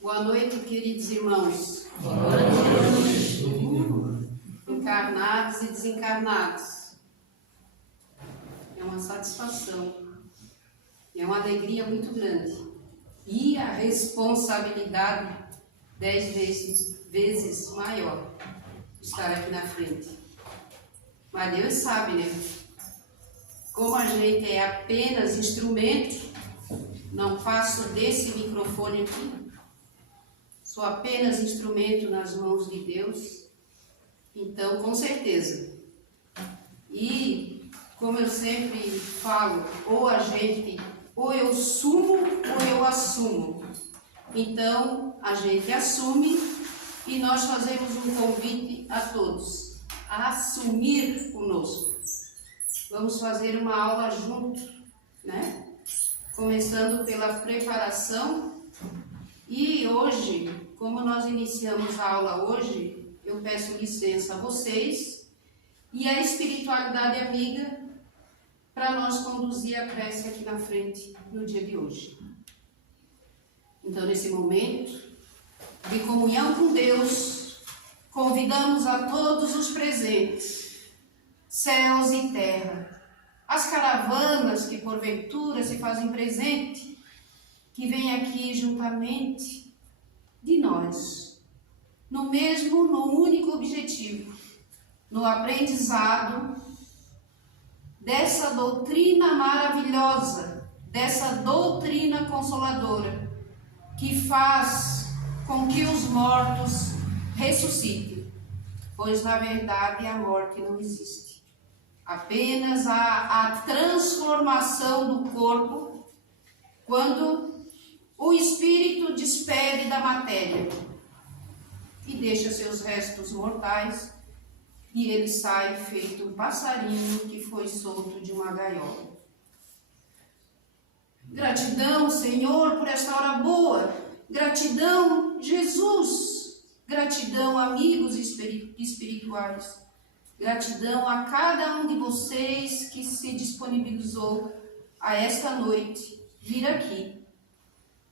Boa noite, queridos irmãos. Boa noite. Encarnados e desencarnados. É uma satisfação, é uma alegria muito grande. E a responsabilidade 10 vezes maior estar aqui na frente. Mas Deus sabe, né? Como a gente é apenas instrumento, não faço desse microfone aqui. Sou apenas instrumento nas mãos de Deus, então com certeza. E como eu sempre falo, ou eu sumo ou eu assumo. Então a gente assume e nós fazemos um convite a todos a assumir conosco. Vamos fazer uma aula junto, né? Começando pela preparação. E hoje, como nós iniciamos a aula hoje, eu peço licença a vocês e a espiritualidade amiga para nós conduzir a prece aqui na frente no dia de hoje. Então, nesse momento de comunhão com Deus, convidamos a todos os presentes, céus e terra, as caravanas que porventura se fazem presente, que vem aqui juntamente de nós, no único objetivo, no aprendizado dessa doutrina maravilhosa, dessa doutrina consoladora, que faz com que os mortos ressuscitem, pois na verdade a morte não existe. Apenas a transformação do corpo, quando o espírito despede da matéria e deixa seus restos mortais e ele sai feito um passarinho que foi solto de uma gaiola. Gratidão, Senhor, por esta hora boa. Gratidão, Jesus. Gratidão, amigos espirituais. Gratidão a cada um de vocês que se disponibilizou a esta noite vir aqui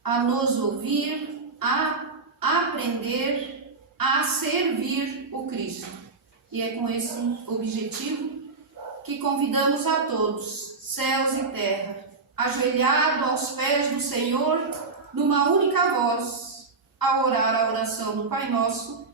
a nos ouvir, a aprender, a servir o Cristo. E é com esse objetivo que convidamos a todos, céus e terra, ajoelhado aos pés do Senhor, numa única voz, a orar a oração do Pai Nosso,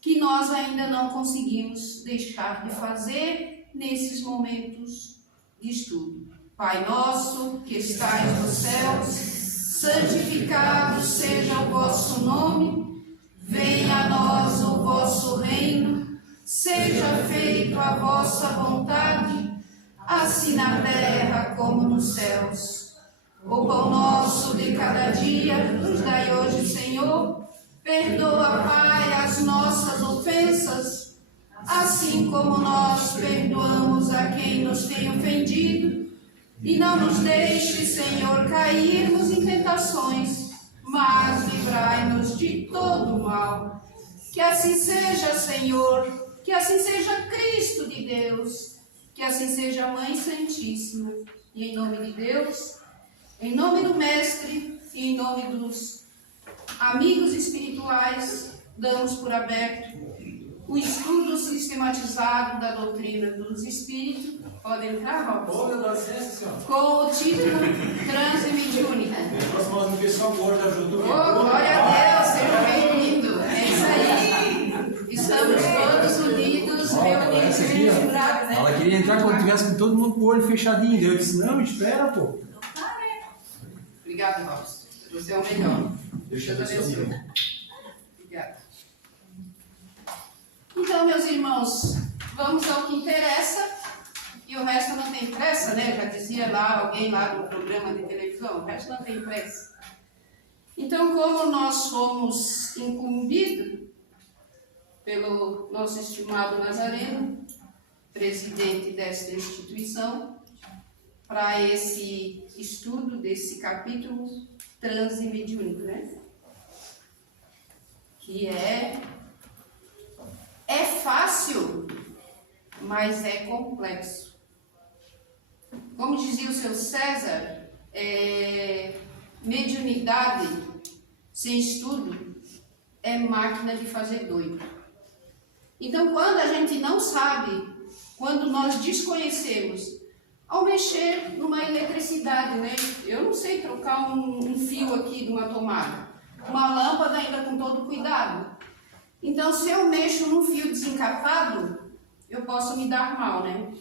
que nós ainda não conseguimos deixar de fazer nesses momentos de estudo. Pai nosso, que estais nos céus, santificado seja o vosso nome, venha a nós o vosso reino, seja feita a vossa vontade, assim na terra como nos céus. O pão nosso de cada dia nos dai hoje, Senhor, perdoa, Pai, as nossas ofensas, assim como nós perdoamos a quem nos tem ofendido. E não nos deixe, Senhor, cairmos em tentações, mas livrai-nos de todo mal. Que assim seja, Senhor, que assim seja Cristo de Deus, que assim seja a Mãe Santíssima. E em nome de Deus, em nome do Mestre e em nome dos amigos espirituais, damos por aberto o estudo sistematizado da doutrina dos Espíritos. Pode entrar, Robson? Com o título Transe Mediúnica. Glória a Deus, seja bem-vindo. É isso aí. Estamos todos unidos, reunidos. Ela queria entrar quando tivesse com todo mundo com o olho fechadinho. Eu disse, não, espera, pô. Obrigado, Robson. Você é o melhor. Deus te abençoe. Obrigada. Então, meus irmãos, vamos ao que interessa. E o resto não tem pressa, né? Já dizia lá alguém lá no programa de televisão, o resto não tem pressa. Então, como nós fomos incumbidos pelo nosso estimado Nazareno, presidente desta instituição, para esse estudo desse capítulo transe mediúnico, né? Que é fácil, mas é complexo. Como dizia o seu César, mediunidade sem estudo é máquina de fazer doido. Então, quando a gente não sabe, quando nós desconhecemos, ao mexer numa eletricidade, né? Eu não sei trocar um fio aqui de uma tomada, uma lâmpada ainda com todo cuidado. Então, se eu mexo num fio desencapado, eu posso me dar mal, né?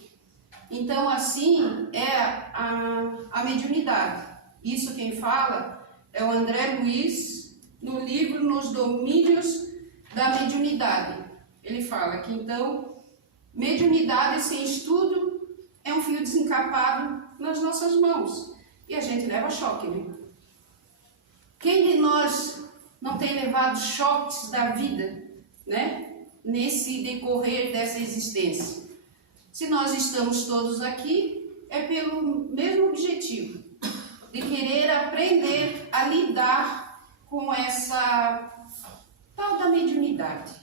Então, assim é a mediunidade. Isso quem fala é o André Luiz, no livro Nos Domínios da Mediunidade. Ele fala que, então, mediunidade sem estudo é um fio desencapado nas nossas mãos. E a gente leva choque, né? Quem de nós não tem levado choques da vida, né? Nesse decorrer dessa existência? Se nós estamos todos aqui, é pelo mesmo objetivo, de querer aprender a lidar com essa tal da mediunidade.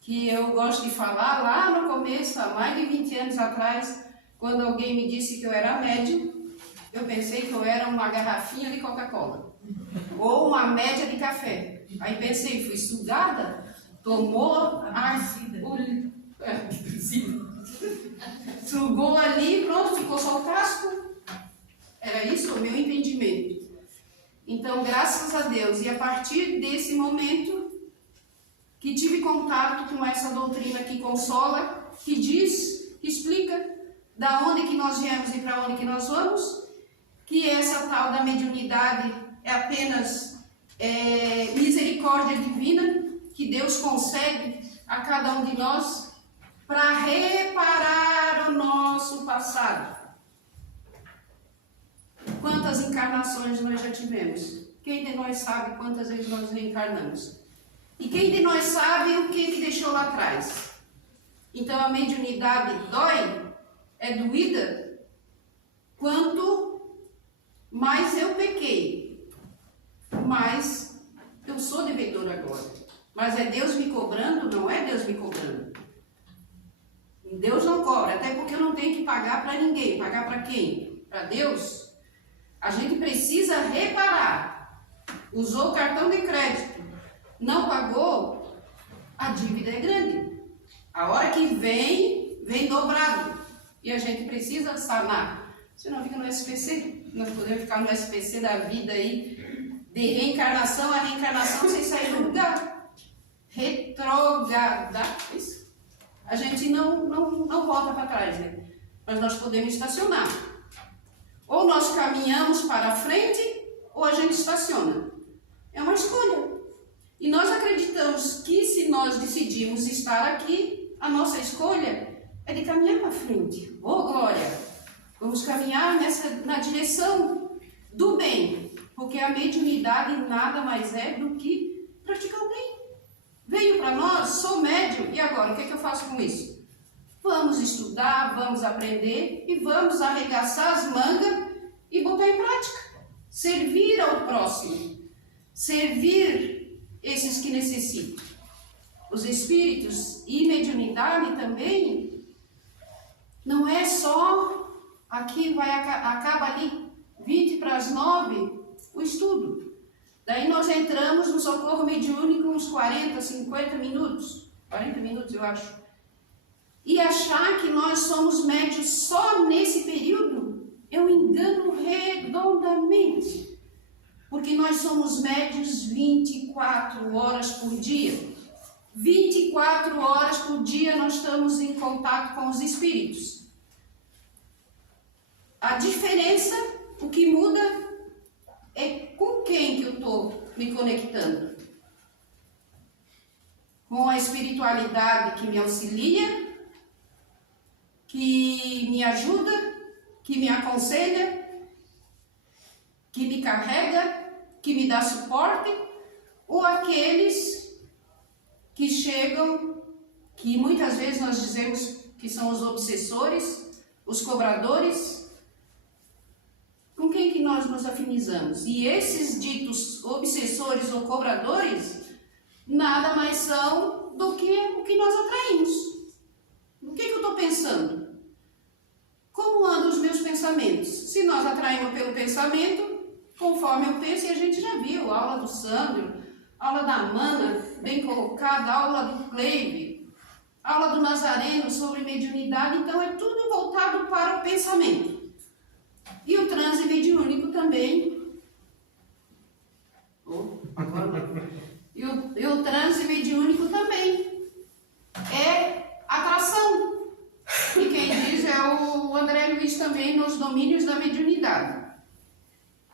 Que eu gosto de falar lá no começo, há mais de 20 anos atrás, quando alguém me disse que eu era médium, eu pensei que eu era uma garrafinha de Coca-Cola, ou uma média de café. Aí pensei, fui estudada, tomou sugou ali, pronto, ficou só o casco. Era isso o meu entendimento. Então, graças a Deus, e a partir desse momento que tive contato com essa doutrina que consola, que diz, que explica da onde que nós viemos e para onde que nós vamos, que essa tal da mediunidade é apenas misericórdia divina, que Deus concede a cada um de nós para reparar o nosso passado. Quantas encarnações nós já tivemos? Quem de nós sabe quantas vezes nós reencarnamos? E quem de nós sabe o que deixou lá atrás? Então a mediunidade dói, é doída, quanto mais eu pequei, mais eu sou devedor agora. Mas é Deus me cobrando? Não é Deus me cobrando. Deus não cobra, até porque eu não tenho que pagar para ninguém. Pagar para quem? Para Deus? A gente precisa reparar. Usou o cartão de crédito, não pagou, a dívida é grande. A hora que vem dobrado. E a gente precisa sanar. Senão fica no SPC. Nós podemos ficar no SPC da vida aí, de reencarnação a reencarnação sem sair do lugar. Retrograda. Isso. A gente não volta para trás, né? Mas nós podemos estacionar. Ou nós caminhamos para frente, ou a gente estaciona. É uma escolha. E nós acreditamos que se nós decidimos estar aqui, a nossa escolha é de caminhar para frente. Oh, glória! Vamos caminhar na direção do bem. Porque a mediunidade nada mais é do que praticar o bem. Veio para nós, sou médium, e agora, o que eu faço com isso? Vamos estudar, vamos aprender e vamos arregaçar as mangas e botar em prática. Servir ao próximo, servir esses que necessitam. Os espíritos e mediunidade também, não é só aqui, acaba ali 20 para as 9 o estudo. Daí nós entramos no socorro mediúnico uns 40, 50 minutos. 40 minutos, eu acho. E achar que nós somos médios só nesse período, eu engano redondamente. Porque nós somos médios 24 horas por dia. 24 horas por dia nós estamos em contato com os espíritos. A diferença, o que muda, é com quem que eu estou me conectando. Com a espiritualidade que me auxilia, que me ajuda, que me aconselha, que me carrega, que me dá suporte, ou aqueles que chegam, que muitas vezes nós dizemos que são os obsessores, os cobradores, quem que nós nos afinizamos. E esses ditos obsessores ou cobradores nada mais são do que o que nós atraímos. O que eu estou pensando? Como andam os meus pensamentos? Se nós atraímos pelo pensamento, conforme eu penso, e a gente já viu, a aula do Sandro, a aula da Mana, bem colocada, a aula do Cleive, a aula do Nazareno sobre mediunidade, então é tudo voltado para o pensamento. E o transe mediúnico também. E o transe mediúnico também é atração. E quem diz é o André Luiz também nos domínios da mediunidade.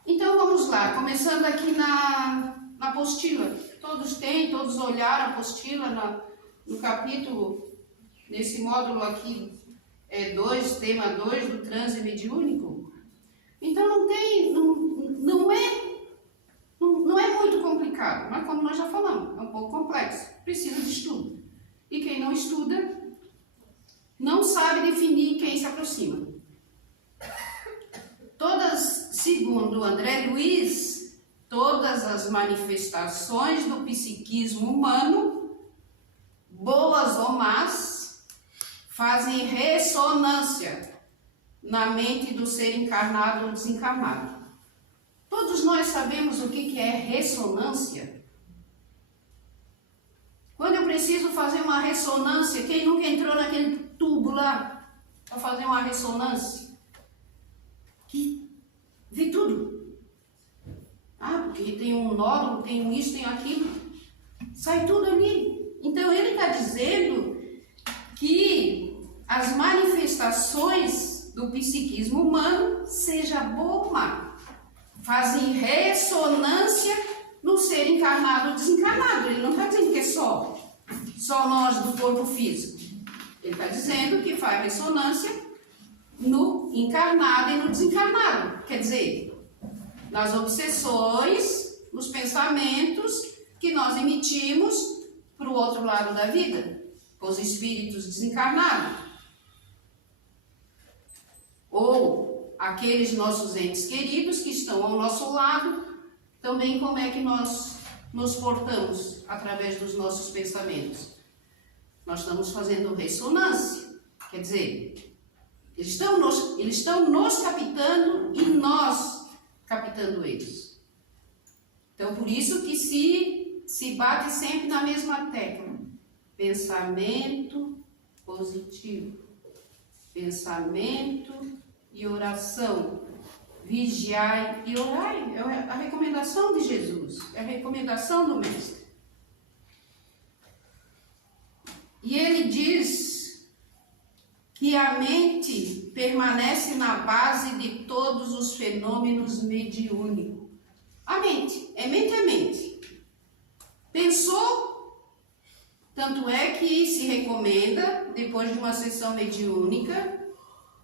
Então vamos lá, começando aqui na apostila. Todos olharam a apostila no capítulo, nesse módulo aqui, 2, tema 2 do transe mediúnico. Então não é muito complicado, mas como nós já falamos, é um pouco complexo, precisa de estudo. E quem não estuda, não sabe definir quem se aproxima. Segundo André Luiz, todas as manifestações do psiquismo humano, boas ou más, fazem ressonância na mente do ser encarnado ou desencarnado. Todos nós sabemos o que é ressonância. Quando eu preciso fazer uma ressonância, quem nunca entrou naquele tubo lá para fazer uma ressonância? Que vê tudo. Porque tem um nódulo, tem um isso, tem aquilo. Sai tudo ali. Então ele está dizendo que as manifestações do psiquismo humano, seja boa ou má, fazem ressonância no ser encarnado ou desencarnado. Ele não está dizendo que é só nós do corpo físico. Ele está dizendo que faz ressonância no encarnado e no desencarnado. Quer dizer, nas obsessões, nos pensamentos que nós emitimos para o outro lado da vida, com os espíritos desencarnados. Ou aqueles nossos entes queridos que estão ao nosso lado, também como é que nós nos portamos através dos nossos pensamentos. Nós estamos fazendo ressonância, quer dizer, eles estão nos captando e nós captando eles. Então, por isso que se bate sempre na mesma tecla. Pensamento positivo. Pensamento e oração. Vigiai e orai. É a recomendação de Jesus. É a recomendação do Mestre. E ele diz que a mente permanece na base de todos os fenômenos mediúnicos. A mente é mente. Pensou? Tanto é que se recomenda, depois de uma sessão mediúnica,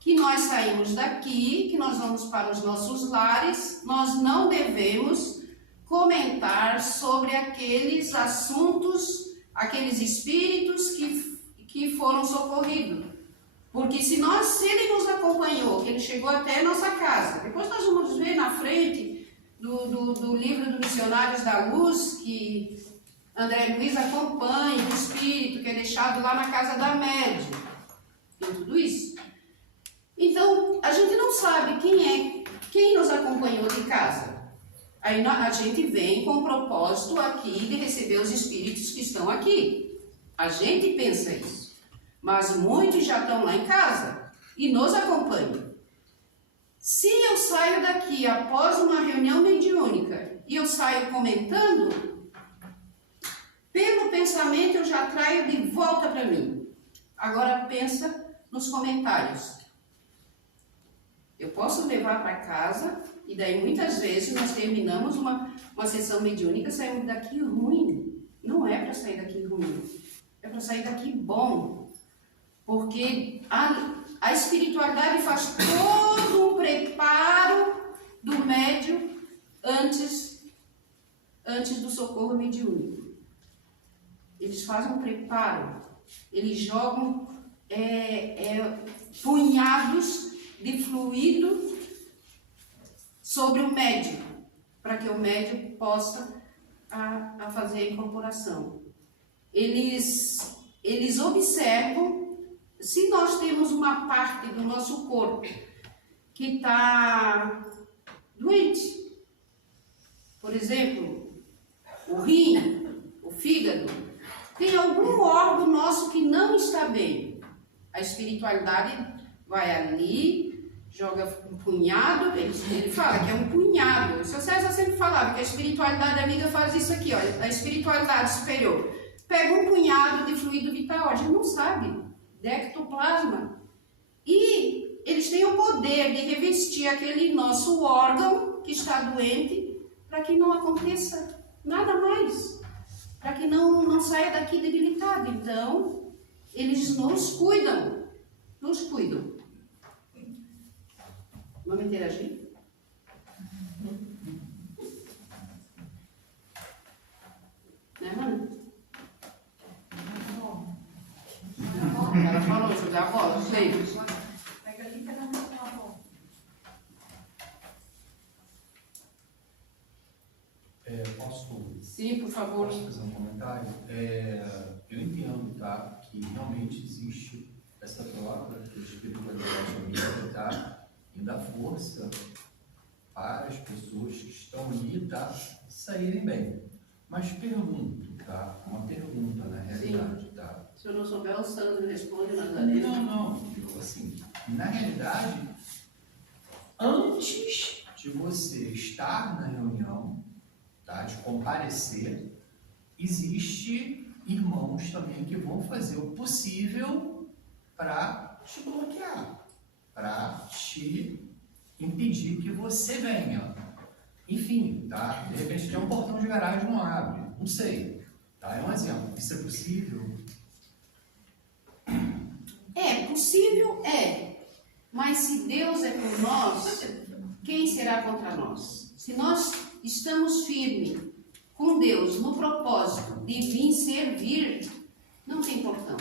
que nós saímos daqui, que nós vamos para os nossos lares, nós não devemos comentar sobre aqueles assuntos, aqueles espíritos que foram socorridos. Porque se ele nos acompanhou, que ele chegou até a nossa casa, depois nós vamos ver na frente do livro do Missionários da Luz, que André Luiz acompanha, o espírito que é deixado lá na casa da médium. Tem tudo isso. Então, a gente não sabe quem nos acompanhou de casa. Aí a gente vem com o propósito aqui de receber os espíritos que estão aqui. A gente pensa isso. Mas muitos já estão lá em casa e nos acompanham. Se eu saio daqui após uma reunião mediúnica e eu saio comentando, pelo pensamento eu já traio de volta para mim. Agora pensa nos comentários. Eu posso levar para casa e daí muitas vezes nós terminamos uma sessão mediúnica, saímos daqui ruim. Não é para sair daqui ruim, é para sair daqui bom. Porque a espiritualidade faz todo um preparo do médium antes do socorro mediúnico. Eles fazem um preparo, eles jogam punhados de fluido sobre o médium, para que o médium possa a fazer a incorporação. Eles observam se nós temos uma parte do nosso corpo que está doente. Por exemplo, o rim, o fígado. Tem algum órgão nosso que não está bem. A espiritualidade vai ali, joga um punhado, ele fala que é um punhado. O Sr. César sempre falava que a espiritualidade amiga faz isso aqui, ó, a espiritualidade superior. Pega um punhado de fluido vital, a gente não sabe, de ectoplasma. E eles têm o poder de revestir aquele nosso órgão que está doente para que não aconteça nada mais, para que não saia daqui debilitado. Então, eles nos cuidam. Vamos interagir? Né, mano? Ela falou, jogar a bola, sei. Pega ali, pega na bola. Posso Sim, por favor. fazer um comentário? Eu entendo, tá, que realmente existe essa troca que a espiritualidade amiga, tá, e dá força para as pessoas que estão ali, tá, saírem bem. Mas pergunto, tá, uma pergunta na realidade, tá? Se eu não souber, o Sandro responde, Nazaré. Não, digo assim, na realidade, antes de você estar na reunião, tá, de comparecer, existe irmãos também que vão fazer o possível para te bloquear, para te impedir que você venha. Enfim, tá? De repente tem um portão de garagem não abre, não sei. Tá? É um exemplo. Isso é possível? É possível, é. Mas se Deus é por nós, quem será contra nós? Se nós estamos firmes com Deus no propósito de vir servir, não tem portão.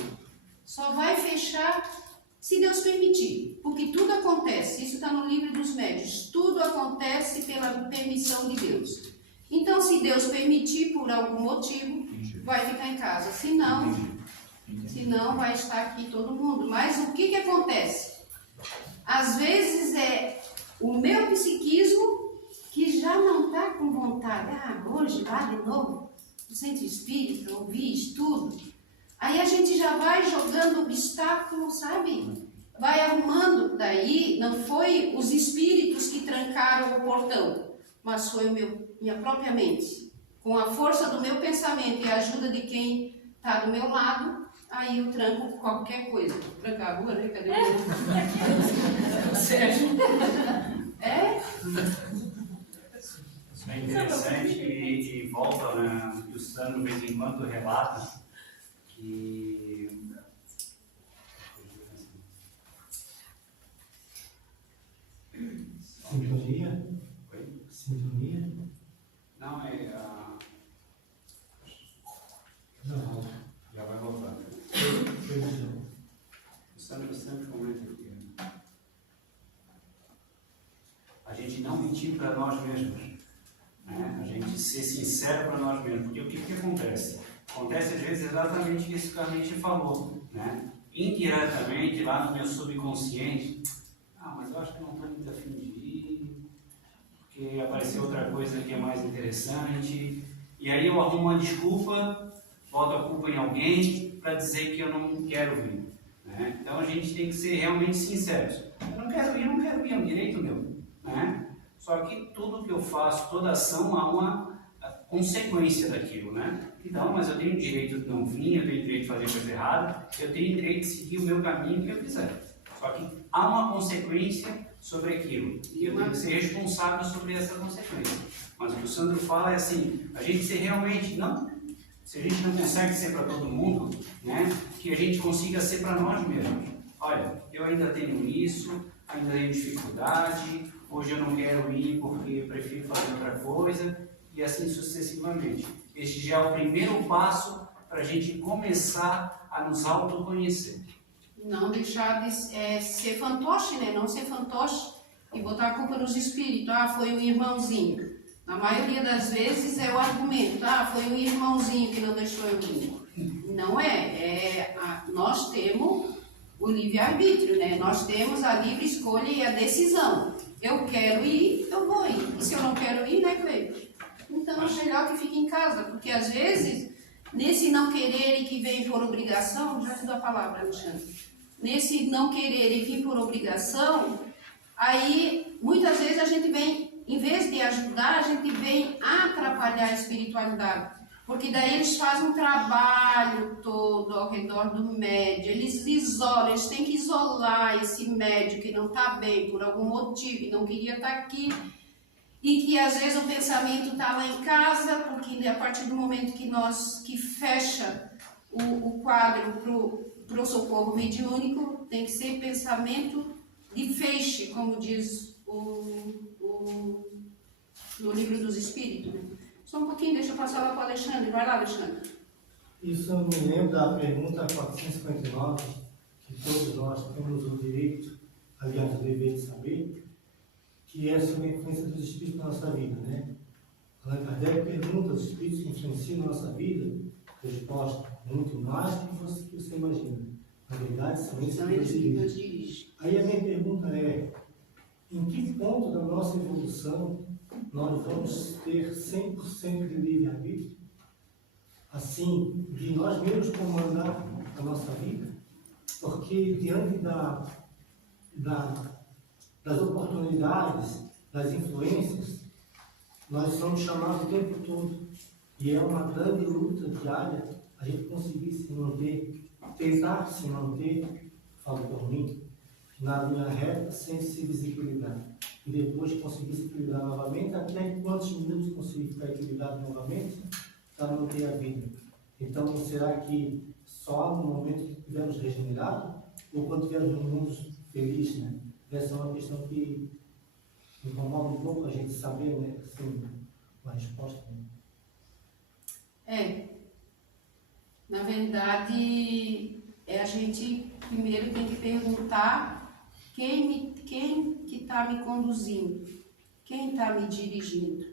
Só vai fechar se Deus permitir. Porque tudo acontece, isso está no livro dos médiuns, tudo acontece pela permissão de Deus. Então, se Deus permitir por algum motivo, vai ficar em casa. Se não, vai estar aqui todo mundo. Mas o que acontece? Às vezes é o meu psiquismo que já não está com vontade. Hoje, lá de novo, no centro espírita, ouvir estudo. Aí a gente já vai jogando obstáculo, sabe? Vai arrumando. Daí não foi os espíritos que trancaram o portão, mas foi minha própria mente. Com a força do meu pensamento e a ajuda de quem está do meu lado, aí eu tranco qualquer coisa. Trancar a rua, né? Cadê o Sérgio? É? Isso é interessante e volta, né, que o Sandro de vez em quando relata que Sintonia? Oi? Sintonia? Não, Não. já vai voltar. O Sandro sempre comenta aqui. A gente não mentir para nós mesmos, né? A gente ser sincero para nós mesmos, porque o que acontece? Acontece às vezes exatamente isso que a gente falou, né? Indiretamente, lá no meu subconsciente, mas eu acho que não estou muito afim de ir, porque apareceu outra coisa que é mais interessante, e aí eu arrumo uma desculpa, boto a culpa em alguém para dizer que eu não quero vir, né? Então a gente tem que ser realmente sinceros. Eu não quero ir, é um direito meu, né? Só que tudo que eu faço, toda ação, há uma consequência daquilo, né? Então, mas eu tenho direito de não vir, eu tenho direito de fazer coisa errada, eu tenho direito de seguir o meu caminho que eu quiser. Só que há uma consequência sobre aquilo, e eu tenho que ser responsável sobre essa consequência. Mas o que o Sandro fala é assim, a gente ser realmente, se a gente não consegue ser para todo mundo, né, que a gente consiga ser para nós mesmos. Olha, eu ainda tenho isso, ainda tenho dificuldade, hoje eu não quero ir porque eu prefiro fazer outra coisa, e assim sucessivamente. Este já é o primeiro passo para a gente começar a nos autoconhecer. Não deixar de ser fantoche, né? Não ser fantoche. e botar a culpa nos espíritos. Ah, foi um irmãozinho. Na maioria das vezes é o argumento. Ah, foi um irmãozinho que não deixou eu ir. Não é. Nós temos o livre-arbítrio, né? Nós temos a livre escolha e a decisão. Eu quero ir, eu vou ir. E se eu não quero ir, né, Cleide? Então é melhor que fique em casa, porque às vezes, nesse não querer e que vem por obrigação, já te dou a palavra, Alexandre. Nesse não querer e vir por obrigação, aí muitas vezes a gente vem, em vez de ajudar, a gente vem atrapalhar a espiritualidade. Porque daí eles fazem um trabalho todo ao redor do médio, eles isolam, eles têm que isolar esse médio que não está bem por algum motivo e não queria estar aqui. E que às vezes o pensamento está lá em casa, porque a partir do momento que fecha o quadro para o socorro mediúnico, tem que ser pensamento de feixe, como diz no livro dos Espíritos. Né? Só um pouquinho, deixa eu passar lá para o Alexandre. Vai lá, Alexandre. Isso eu me lembro da pergunta 459, que todos nós temos o direito, aliás, o dever de saber, que é sobre a influência dos espíritos na nossa vida, né? Allan Kardec pergunta: os espíritos que influenciam na nossa vida? Resposta: muito mais do que você imagina. Na verdade, são eles que nos dirigem. Aí a minha pergunta é: em que ponto da nossa evolução nós vamos ter 100% de livre-arbítrio? Assim, de nós mesmos comandar a nossa vida? Porque diante das oportunidades, das influências, nós somos chamados o tempo todo. E é uma grande luta diária a gente conseguir se manter, tentar se manter, falo por mim, na linha reta sem se desequilibrar. E depois conseguir se equilibrar novamente, até em quantos minutos conseguir ficar equilibrado novamente para manter a vida. Então, será que só no momento que estivermos regenerados ou quando estivermos num mundo feliz, né? Essa é uma questão que incomoda um pouco a gente saber, né? Assim, uma resposta. Né? Na verdade, a gente primeiro tem que perguntar quem que está me conduzindo, quem está me dirigindo,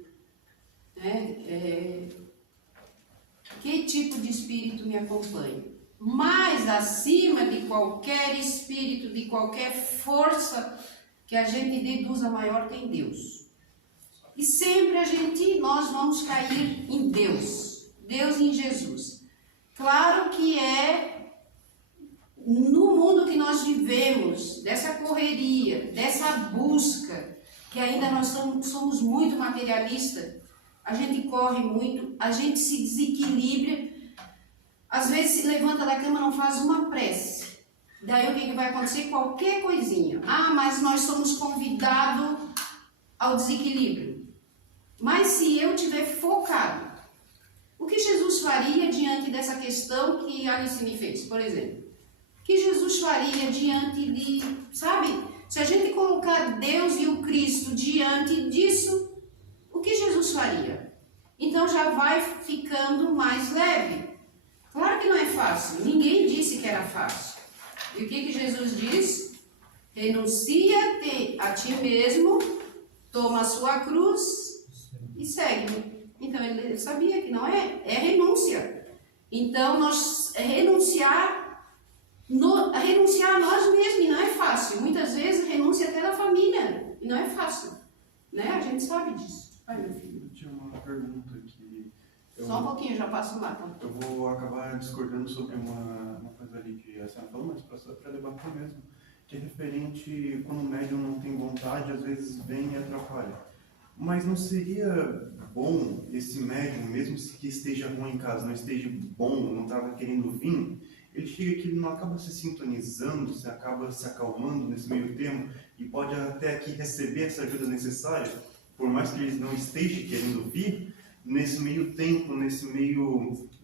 né? Que tipo de espírito me acompanha? Mas acima de qualquer espírito, de qualquer força que a gente deduza maior, tem Deus. E sempre nós vamos cair em Deus, Deus em Jesus. Claro que é no mundo que nós vivemos, dessa correria, dessa busca, que ainda nós somos muito materialistas, a gente corre muito, a gente se desequilibra. Às vezes se levanta da cama e não faz uma prece. Daí o que vai acontecer? Qualquer coisinha. Ah, mas nós somos convidados ao desequilíbrio. Mas se eu estiver focado, o que Jesus faria diante dessa questão que a Alice me fez, por exemplo? O que Jesus faria diante de, sabe? Se a gente colocar Deus e o Cristo diante disso, o que Jesus faria? Então já vai ficando mais leve. Claro que não é fácil, ninguém disse que era fácil. E o que Jesus diz? Renuncia-te a ti mesmo, toma a sua cruz e segue-me. Então ele sabia que não é renúncia. Então nós renunciar a nós mesmos, e não é fácil. Muitas vezes renúncia até da família, e não é fácil. Né? A gente sabe disso. Vai, meu filho. Eu tinha uma pergunta que... Só um pouquinho, já passo lá. Tá? Eu vou acabar discordando sobre uma coisa ali que a senhora falou, mas para debater mesmo, que é referente quando o médium não tem vontade, às vezes vem e atrapalha. Mas não seria bom esse médium, mesmo que esteja ruim em casa, não esteja bom, não estava querendo vir, ele chega que ele não acaba se sintonizando, se acaba se acalmando nesse meio termo e pode até aqui receber essa ajuda necessária, por mais que ele não esteja querendo vir, nesse meio tempo,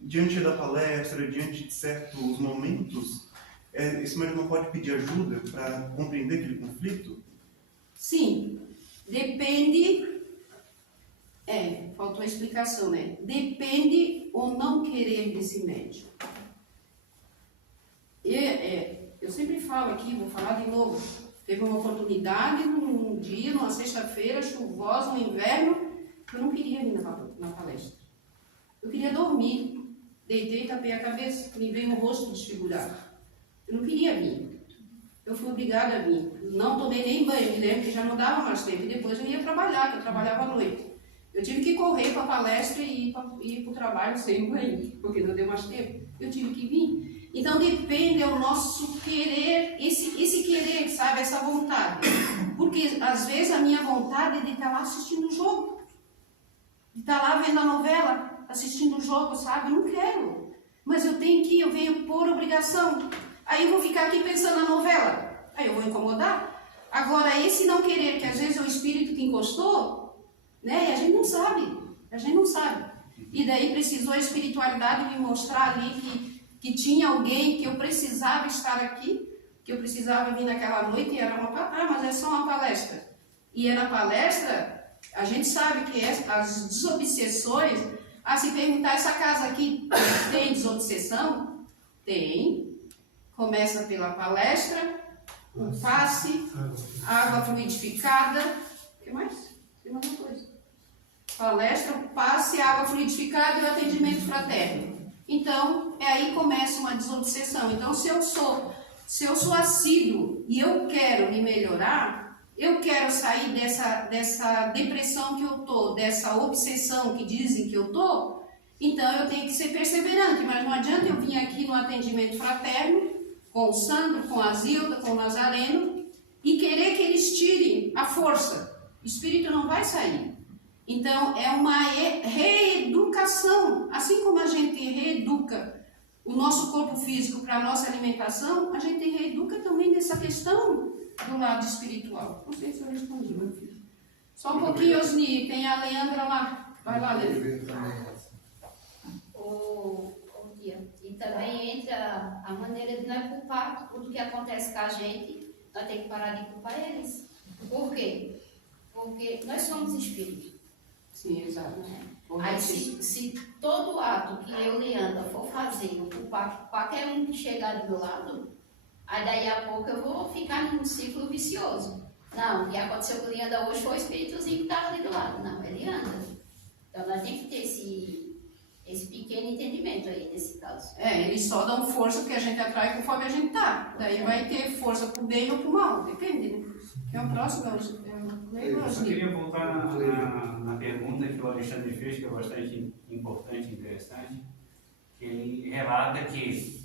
diante da palestra, diante de certos momentos, esse médium não pode pedir ajuda para compreender aquele conflito? Sim, depende, faltou a explicação, né? Depende ou não querer desse médium. Eu sempre falo aqui, vou falar de novo, teve uma oportunidade um dia, numa sexta-feira, chuvosa, no inverno, eu não queria vir na palestra. Eu queria dormir. Deitei, tapei a cabeça, me veio um rosto desfigurado. Eu não queria vir. Eu fui obrigada a vir. Não tomei nem banho, me lembro que já não dava mais tempo. E depois eu ia trabalhar, que eu trabalhava à noite. Eu tive que correr para a palestra e ir para o trabalho sem banho, porque não deu mais tempo. Eu tive que vir. Então depende do nosso querer, esse querer, sabe, essa vontade. Porque às vezes a minha vontade é de estar lá assistindo o jogo. De estar lá vendo a novela, assistindo o jogo, sabe? Não quero. Mas eu tenho que ir, eu venho por obrigação. Aí eu vou ficar aqui pensando na novela. Aí eu vou incomodar. Agora, esse não querer, que às vezes é o espírito que encostou, né? E a gente não sabe. A gente não sabe. E daí precisou a espiritualidade me mostrar ali que tinha alguém que eu precisava estar aqui, que eu precisava vir naquela noite e era mas é só uma palestra. E é na palestra, a gente sabe que as desobsessões, se perguntar, essa casa aqui tem desobsessão? Tem. Começa pela palestra, o passe, água fluidificada. O que mais? Tem mais uma coisa. Palestra, o passe, água fluidificada e o atendimento fraterno. Então, aí que começa uma desobsessão. Então, se eu sou assíduo e eu quero me melhorar, eu quero sair dessa depressão que eu tô, dessa obsessão que dizem que eu tô, então eu tenho que ser perseverante. Mas não adianta eu vir aqui no atendimento fraterno, com o Sandro, com a Zilda, com o Nazareno, e querer que eles tirem a força. O espírito não vai sair. Então, é uma reeducação. Assim como a gente reeduca o nosso corpo físico para a nossa alimentação, a gente reeduca também nessa questão do lado espiritual. Não sei se eu respondi, meu filho. Só um pouquinho, Osni. Tem a Leandra lá. Vai lá, Leandra. E também entra a maneira de não culpar tudo que acontece com a gente. Nós temos que parar de culpar eles. Por quê? Porque nós somos espíritos. Sim, exato. Aí se todo ato que eu, Leandra, for fazer, eu culpar qualquer um que chegar do meu lado, aí daí a pouco eu vou ficar num ciclo vicioso. Não, o que aconteceu com Leandra hoje foi o espíritozinho que estava ali do lado. Não, é Leandra. Então nós temos que ter esse pequeno entendimento aí nesse caso. Eles só dão força porque a gente atrai conforme a gente tá. Daí vai ter força pro bem ou pro mal, depende, né? É o próximo, eu só queria voltar na pergunta que o Alexandre fez, que é bastante importante e interessante, que ele relata que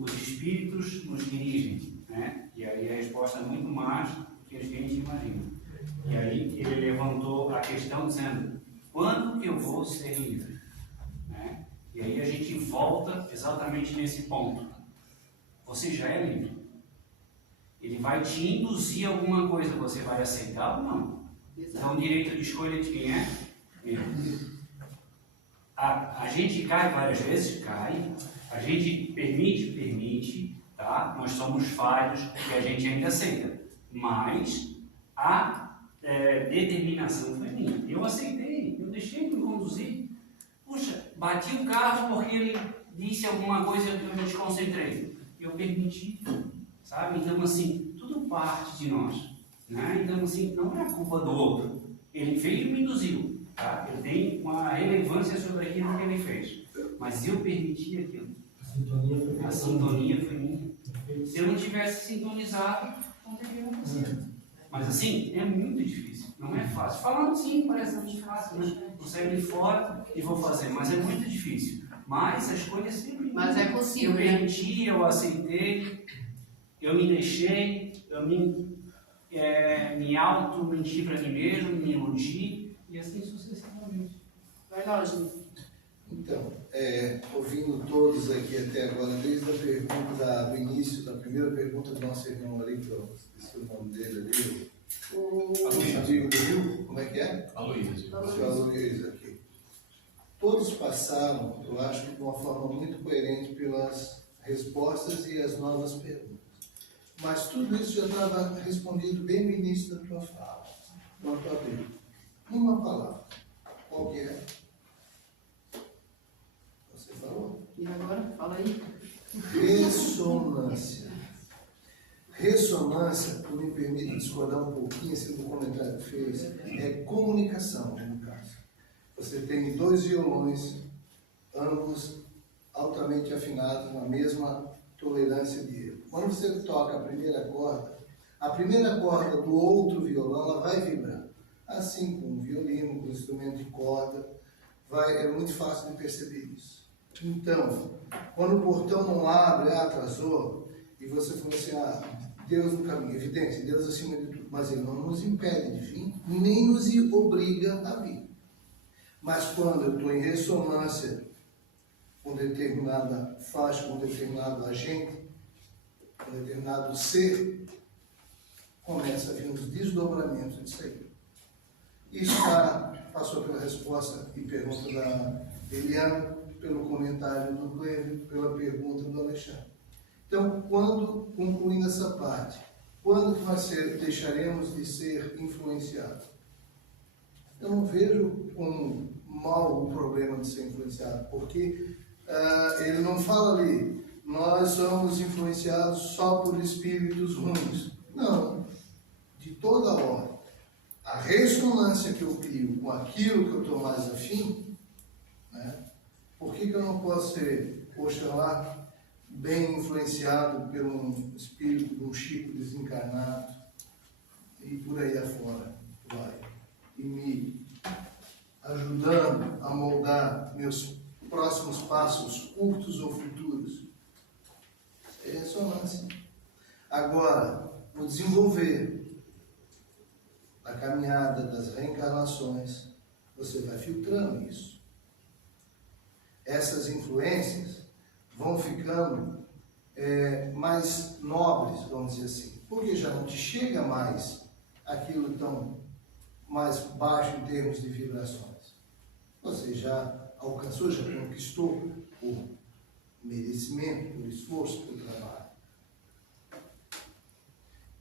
os espíritos nos dirigem, né? E aí a resposta é muito mais do que a gente imagina. E aí ele levantou a questão dizendo, quando que eu vou ser livre? Né? E aí a gente volta exatamente nesse ponto. Você já é livre. Ele vai te induzir alguma coisa, você vai aceitar ou não? Então, o direito de escolha de quem é? Meu. A gente cai várias vezes, cai. A gente permite, tá? Nós somos falhos e a gente ainda aceita. Mas a determinação foi minha. Eu aceitei, eu deixei me conduzir. Puxa, bati o carro porque ele disse alguma coisa e eu me desconcentrei. Eu permiti. Sabe? Então, assim, tudo parte de nós. Né? Então, assim, não é a culpa do outro. Ele fez e me induziu. Tá? Eu tenho uma relevância sobre aquilo que ele fez. Mas eu permiti aquilo. A sintonia foi minha. Se eu não tivesse sintonizado, não teria acontecido. Mas, assim, é muito difícil. Não é fácil. Falando assim, parece muito fácil, né? Vou sair de fora e vou fazer. Mas é muito difícil. Mas a escolha é sempre. Mas é possível. Eu permiti, eu aceitei. Eu me deixei, eu me auto-menti para mim mesmo, me iludi, e assim sucessivamente. Vai lá, Júlio. Então, ouvindo todos aqui até agora, desde a pergunta do início, da primeira pergunta do nosso irmão ali, que eu esqueci o nome dele ali, o amigo do Rio, como é que é? Aloysio. O senhor Aloysio aqui. Todos passaram, eu acho que de uma forma muito coerente pelas respostas e as novas perguntas. Mas tudo isso já estava respondido bem no início da tua fala, da tua pergunta. Uma palavra. Qual que é? Você falou? E agora? Fala aí. Ressonância. Ressonância, tu me permite discordar um pouquinho assim, do comentário que fez, é comunicação, no caso. Você tem dois violões, ambos altamente afinados, na mesma tolerância de erro. Quando você toca a primeira corda do outro violão, ela vai vibrar. Assim com o violino, com o instrumento de corda, é muito fácil de perceber isso. Então, quando o portão não abre, atrasou, e você falou assim, Deus no caminho, evidente, Deus acima de tudo, mas Ele não nos impede de vir, nem nos obriga a vir. Mas quando eu estou em ressonância com determinada faixa, com determinado agente, com determinado ser, começa a vir os desdobramentos disso aí. Isso passou pela resposta e pergunta da Eliana, pelo comentário do Cleber, pela pergunta do Alexandre. Então, concluindo essa parte, quando que nós deixaremos de ser influenciados? Eu não vejo como mal o problema de ser influenciado, porque ele não fala ali, nós somos influenciados só por espíritos ruins. Não, de toda ordem. A ressonância que eu crio com aquilo que eu estou mais afim, né? Por que eu não posso ser, Oxalá, bem influenciado por um espírito de um Chico desencarnado e por aí afora vai, e me ajudando a moldar meus próximos passos, curtos ou futuros? É ressonância. Agora, o desenvolver a caminhada das reencarnações, você vai filtrando isso. Essas influências vão ficando mais nobres, vamos dizer assim, porque já não te chega mais aquilo tão mais baixo em termos de vibrações. Você já alcançou, já conquistou por merecimento, por esforço, por trabalho.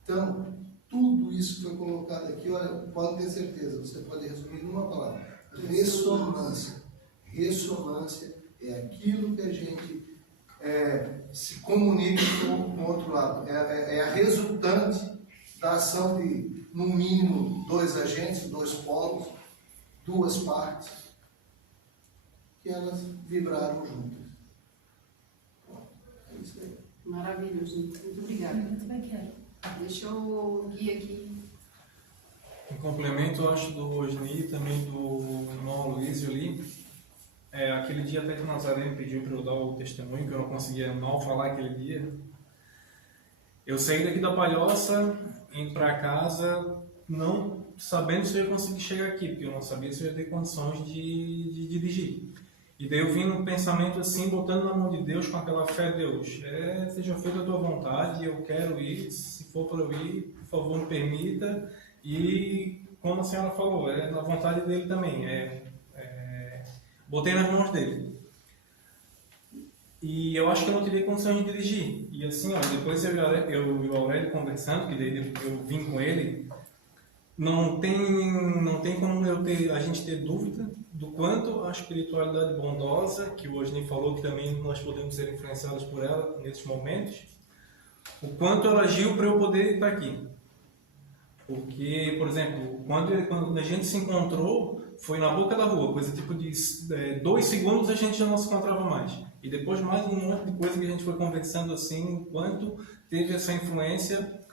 Então, tudo isso que foi colocado aqui, olha, pode ter certeza, você pode resumir numa palavra: ressonância. Ressonância é aquilo que a gente se comunica com o outro lado. É a resultante da ação de, no mínimo, dois agentes, dois polos, duas partes, que elas vibraram juntas. É isso aí. Maravilhoso, muito obrigada. Eu também quero. Deixa eu guiar aqui. Em complemento, eu acho, do Osni e também do irmão Luísio ali, aquele dia até que o Nazaré me pediu para eu dar o testemunho, que eu não conseguia mal falar aquele dia. Eu saí daqui da Palhoça, indo para casa, não sabendo se eu ia conseguir chegar aqui, porque eu não sabia se eu ia ter condições de dirigir. E daí eu vim num pensamento assim, botando na mão de Deus, com aquela fé: Deus, seja feita a tua vontade, eu quero ir, se for para eu ir, por favor me permita. E como a senhora falou, é na vontade dele também, botei nas mãos dele. E eu acho que eu não teria condições de dirigir. E assim, ó, depois eu e o Aurélio conversando, que daí eu vim com ele, não tem como a gente ter dúvida do quanto a espiritualidade bondosa, que o Osni falou que também nós podemos ser influenciados por ela nesses momentos, o quanto ela agiu para eu poder estar aqui. Porque, por exemplo, quando a gente se encontrou, foi na boca da rua, coisa tipo de 2 segundos a gente já não se encontrava mais. E depois mais um monte de coisa que a gente foi conversando assim, o quanto teve essa influência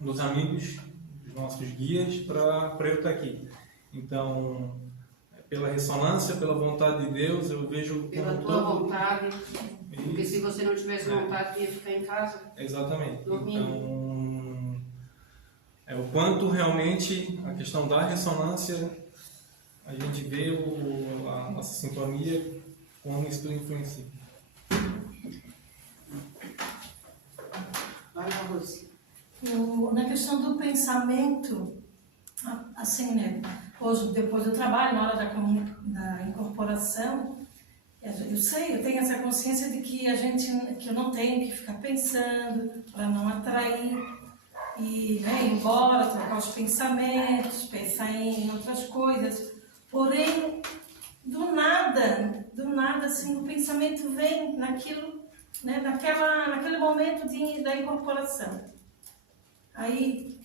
dos amigos, dos nossos guias, para eu estar aqui. Então, pela ressonância, pela vontade de Deus, eu vejo... Pela tua vontade, porque se você não tivesse vontade, tu ia ficar em casa. Exatamente. Dormindo. Então, o quanto realmente a questão da ressonância, a gente vê a nossa sintonia, como isso tudo influencia. Vai lá, Rose. Na questão do pensamento, assim, né? Hoje, depois do trabalho, na hora da incorporação, eu tenho essa consciência de que eu não tenho que ficar pensando para não atrair e ir embora, trocar os pensamentos, pensar em outras coisas. Porém, do nada, assim, o pensamento vem naquilo, né, naquele momento da incorporação. Aí,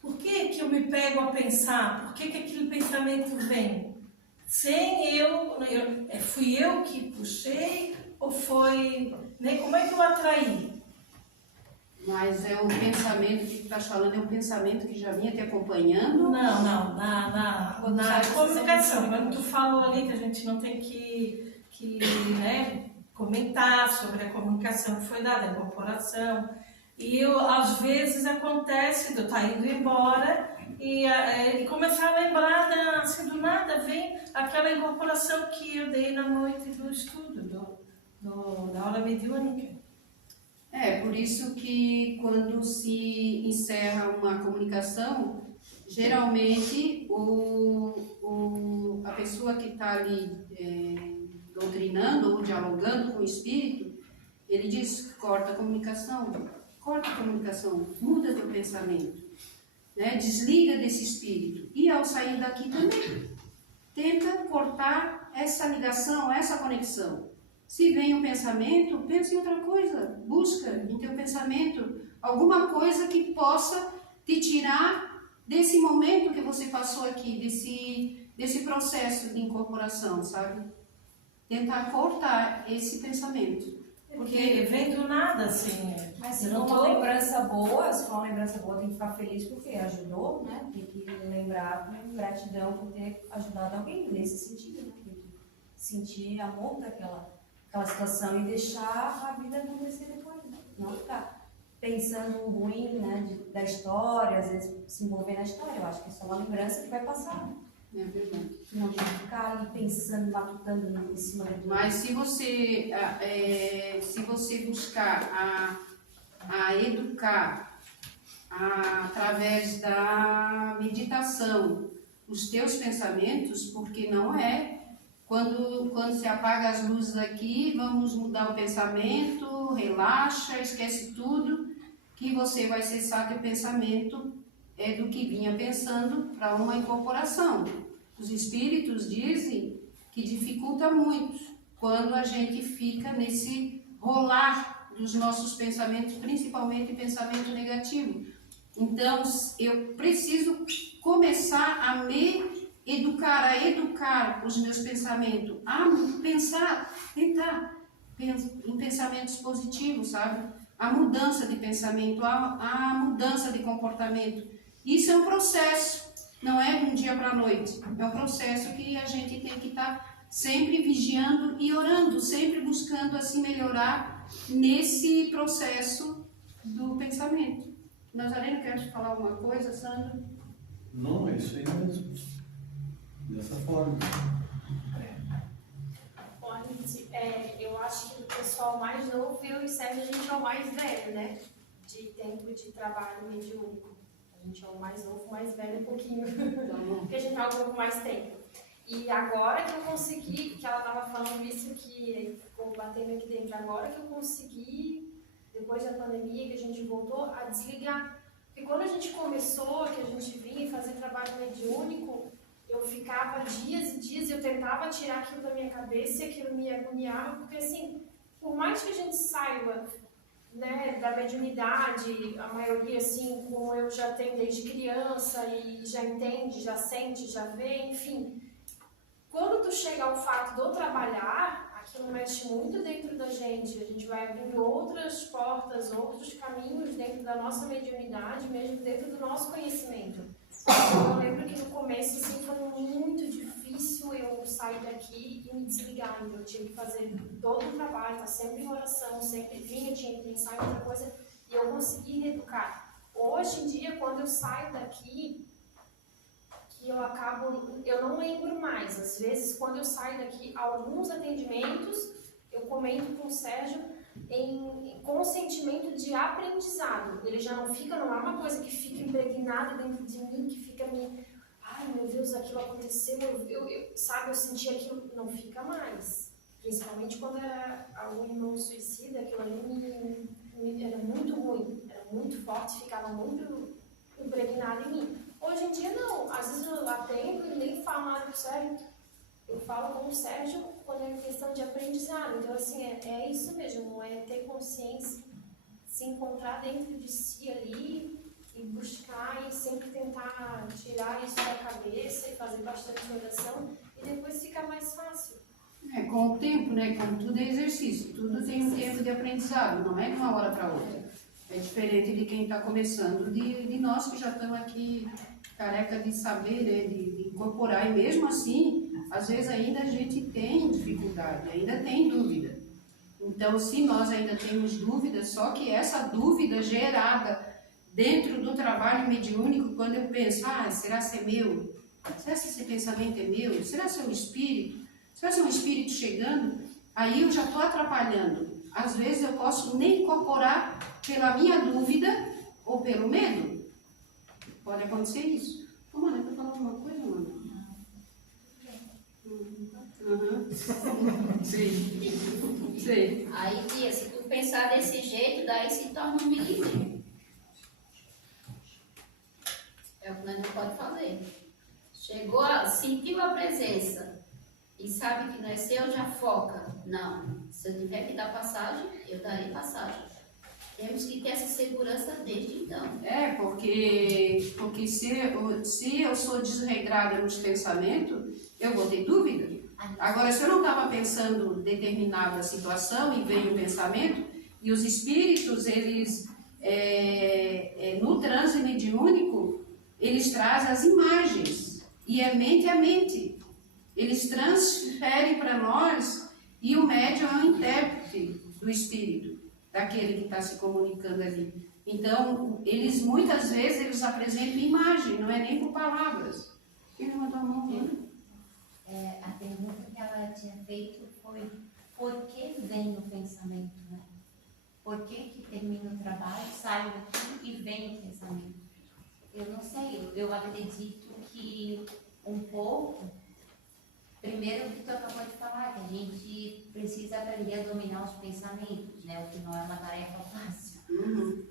por que eu me pego a pensar? Por que aquele pensamento vem? Sem fui eu que puxei ou foi... Né? Como é que eu atraí? Mas é o pensamento que tu estás falando, é um pensamento que já vinha te acompanhando? Não, na comunicação. Quando tu falou ali que a gente não tem que né, comentar sobre a comunicação que foi dada, a incorporação. E às vezes acontece de eu estar indo embora e começar a lembrar, assim, do nada, vem aquela incorporação que eu dei na noite do estudo, da aula mediúnica. Por isso que quando se encerra uma comunicação, geralmente a pessoa que está ali doutrinando ou dialogando com o espírito, ele diz, corta a comunicação, muda teu pensamento, né? Desliga desse espírito. E ao sair daqui também, tenta cortar essa ligação, essa conexão. Se vem um pensamento, pensa em outra coisa. Busca em teu pensamento alguma coisa que possa te tirar desse momento que você passou aqui, desse processo de incorporação, sabe? Tentar cortar esse pensamento. Porque vem do nada, assim. Mas se for uma lembrança boa, tem que ficar feliz porque ajudou, né? Tem que lembrar com gratidão por ter ajudado alguém nesse sentido, né? Tem que sentir amor daquela situação e deixar a vida acontecer depois, né? Não ficar pensando no ruim, né, da história, às vezes se envolver na história. Eu acho que é só uma lembrança que vai passar. É verdade. Não tem que ficar ali pensando, matutando em cima daquilo. Mas se você buscar a educar através da meditação os teus pensamentos, porque não é quando se apaga as luzes aqui, vamos mudar o pensamento, relaxa, esquece tudo, que você vai cessar teu pensamento do que vinha pensando para uma incorporação. Os espíritos dizem que dificulta muito quando a gente fica nesse rolar dos nossos pensamentos, principalmente pensamento negativo. Então, eu preciso começar a me educar os meus pensamentos, a tentar em pensamentos positivos, sabe? A mudança de pensamento, a mudança de comportamento. Isso é um processo, não é de um dia para a noite. É um processo que a gente tem que estar sempre vigiando e orando, sempre buscando assim melhorar nesse processo do pensamento. Nazareno, quer te falar alguma coisa, Sandra? Não, é isso aí mesmo. Dessa forma. Olha, eu acho que o pessoal mais novo, eu e Sérgio, a gente é o mais velho, né? De tempo de trabalho mediúnico. A gente é o mais novo, mais velho um pouquinho. Porque a gente tá um pouco mais tempo. E agora que eu consegui, que ela estava falando isso, que ficou batendo aqui dentro, agora que eu consegui, depois da pandemia, que a gente voltou a desligar. Porque quando a gente começou, que a gente vinha fazer trabalho mediúnico, eu ficava dias e dias, eu tentava tirar aquilo da minha cabeça e aquilo me agoniava, porque assim, por mais que a gente saiba, né, da mediunidade, a maioria assim, como eu já tenho desde criança e já entende, já sente, já vê, enfim, quando tu chega ao fato de eu trabalhar, aquilo mexe muito dentro da gente, a gente vai abrindo outras portas, outros caminhos dentro da nossa mediunidade, mesmo dentro do nosso conhecimento. Eu lembro que no começo assim, foi muito difícil eu sair daqui e me desligar, então eu tive que fazer todo o trabalho, estar sempre em oração, sempre vinha, tinha que pensar em outra coisa, e eu consegui reeducar. Hoje em dia, quando eu saio daqui, que eu não lembro mais, às vezes quando eu saio daqui, alguns atendimentos, eu comento com o Sérgio, com o sentimento de aprendizado. Ele já não fica, não é uma coisa que fica impregnada dentro de mim, que fica me... Ai, meu Deus, aquilo aconteceu, sabe, eu senti aquilo. Não fica mais. Principalmente quando era algum irmão suicida, aquilo ali era muito ruim, era muito forte, ficava muito impregnado em mim. Hoje em dia, não. Às vezes eu atendo e nem falo nada pro Sérgio. Eu falo com o Sérgio quando é questão de aprendizado. Então, assim, é isso mesmo, é ter consciência, se encontrar dentro de si ali e buscar e sempre tentar tirar isso da cabeça e fazer bastante oração e depois fica mais fácil. Com o tempo, né? Como tudo é exercício, tudo tem um tempo de aprendizado, não é de uma hora para outra. É diferente de quem está começando, de nós que já estamos aqui careca de saber, né? De incorporar, e mesmo assim, às vezes ainda a gente tem dificuldade, ainda tem dúvida. Então, se nós ainda temos dúvidas, só que essa dúvida gerada dentro do trabalho mediúnico, quando eu penso, será que é meu? Será que esse pensamento é meu? Será que é um espírito? Será que é um espírito chegando? Aí eu já estou atrapalhando. Às vezes eu posso nem incorporar pela minha dúvida ou pelo medo. Pode acontecer isso. Ô, mano, eu tô falando alguma coisa, mano? Sim. Sim. Aí, Bia, se tu pensar desse jeito, daí se torna um milímetro. É o que nós não pode fazer. Sentiu a presença e sabe que não é seu, já foca. Não. Se eu tiver que dar passagem, eu darei passagem. Temos que ter essa segurança desde então. Porque se eu sou desregrada nos pensamentos, eu vou ter dúvida. Agora, se eu não estava pensando determinada situação e veio o pensamento, e os espíritos, eles, no transe mediúnico, eles trazem as imagens, e é mente a mente. Eles transferem para nós, e o médium é o intérprete do espírito, daquele que está se comunicando ali. Então, muitas vezes, eles apresentam imagem, não é nem por palavras. Quem levantou a mão? Né? A pergunta que ela tinha feito foi: por que vem o pensamento, né? Por que termina o trabalho, saio daqui e vem o pensamento? Eu não sei, eu acredito que um pouco, primeiro o que tu acabou de falar, que a gente precisa aprender a dominar os pensamentos, né? O que não é uma tarefa fácil.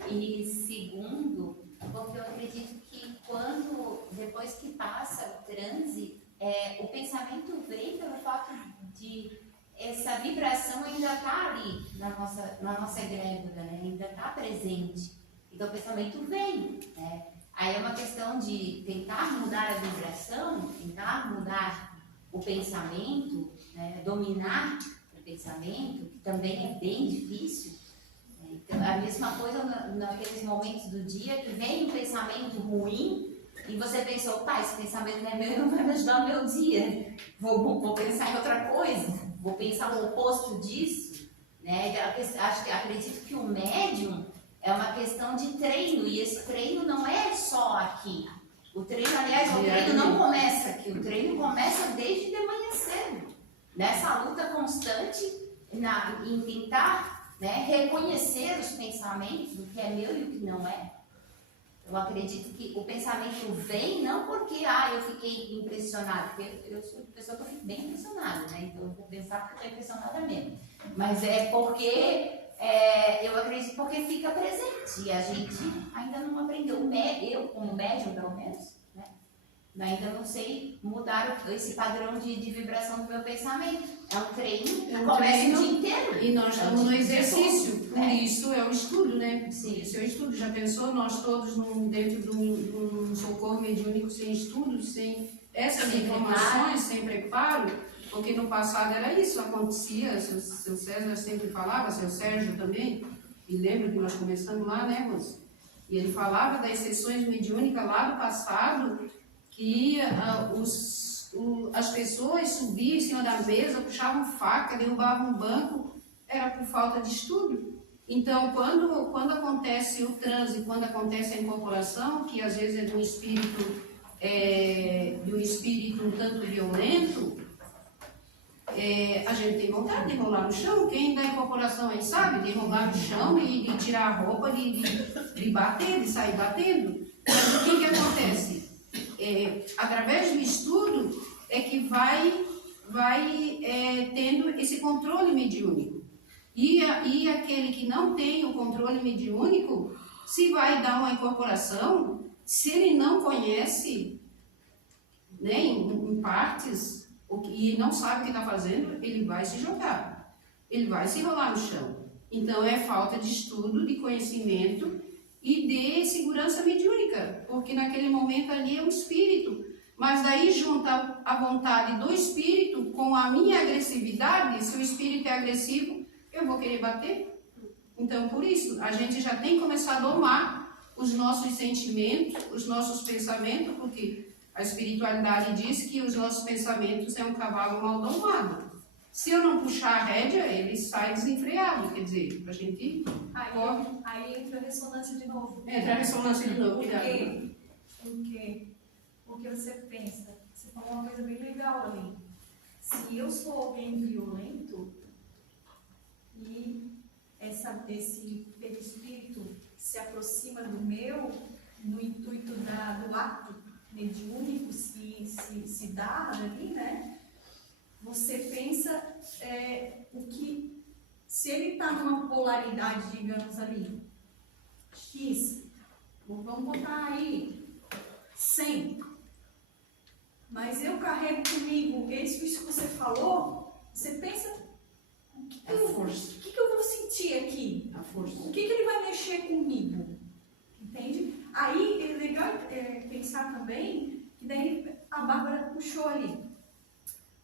E segundo, porque eu acredito que depois que passa o transe, o pensamento vem pelo fato de essa vibração ainda está ali na nossa egrégora, né? Ainda está presente. Então o pensamento vem, né? Aí é uma questão de tentar mudar a vibração, tentar mudar o pensamento, né? Dominar o pensamento, que também é bem difícil. Então, a mesma coisa naqueles momentos do dia que vem um pensamento ruim e você pensa, opa, esse pensamento não é meu, não vai me ajudar no meu dia. Vou pensar em outra coisa, vou pensar o oposto disso. Né? Acredito que o médium é uma questão de treino, e esse treino não é só aqui. O treino, aliás, o treino não começa aqui, o treino começa desde de manhã cedo. Nessa luta constante em tentar, né, reconhecer os pensamentos, o que é meu e o que não é. Eu acredito que o pensamento vem não porque eu fiquei impressionada, porque eu sou uma pessoa que eu fico bem impressionada, né? Então eu vou pensar porque eu estou impressionada mesmo. Mas é porque eu acredito porque fica presente e a gente ainda não aprendeu. Eu, como médium, pelo menos, né? Ainda não sei mudar esse padrão de vibração do meu pensamento. É um treino, começa o dia inteiro. E nós estamos no exercício, por isso é o estudo, né? Sim. Isso é o estudo. Já pensou nós todos dentro de um socorro mediúnico sem estudo, sem essas informações, sem preparo? Porque no passado era isso, acontecia, seu César sempre falava, seu Sérgio também, e lembra que nós começamos lá, né, moço? E ele falava das sessões mediúnicas lá do passado, que as pessoas subiam em cima da mesa, puxavam faca, derrubavam um banco, era por falta de estudo. Então, quando acontece o transe, quando acontece a incorporação, que às vezes é de um espírito um tanto violento, a gente tem vontade de rolar no chão. Quem dá incorporação aí sabe, de rolar no chão e de tirar a roupa, de bater, de sair batendo. Mas o que acontece? Através do estudo é que vai tendo esse controle mediúnico. E aquele que não tem o controle mediúnico, se vai dar uma incorporação, se ele não conhece, né, em partes, e não sabe o que está fazendo, ele vai se jogar, ele vai se rolar no chão. Então é falta de estudo, de conhecimento e dê segurança mediúnica, porque naquele momento ali é o espírito. Mas daí junta a vontade do espírito com a minha agressividade. Se o espírito é agressivo, eu vou querer bater. Então, por isso, a gente já tem que começar a domar os nossos sentimentos, os nossos pensamentos, porque a espiritualidade diz que os nossos pensamentos é um cavalo mal domado. Se eu não puxar a rédea, ele sai desenfreado. Quer dizer, a gente corre. Aí entra a ressonância de novo. Entra a ressonância de novo. Por quê? Porque você pensa, você falou uma coisa bem legal ali. Se eu sou alguém violento e esse perispírito se aproxima do meu, no intuito do ato mediúnico, se dá ali, né? Você pensa o que, se ele está numa polaridade, digamos ali, X, vamos botar aí 100, mas eu carrego comigo isso que você falou, você pensa, o que eu vou sentir aqui? A força. O que ele vai mexer comigo? Entende? Aí é legal pensar também, que daí a Bárbara puxou ali.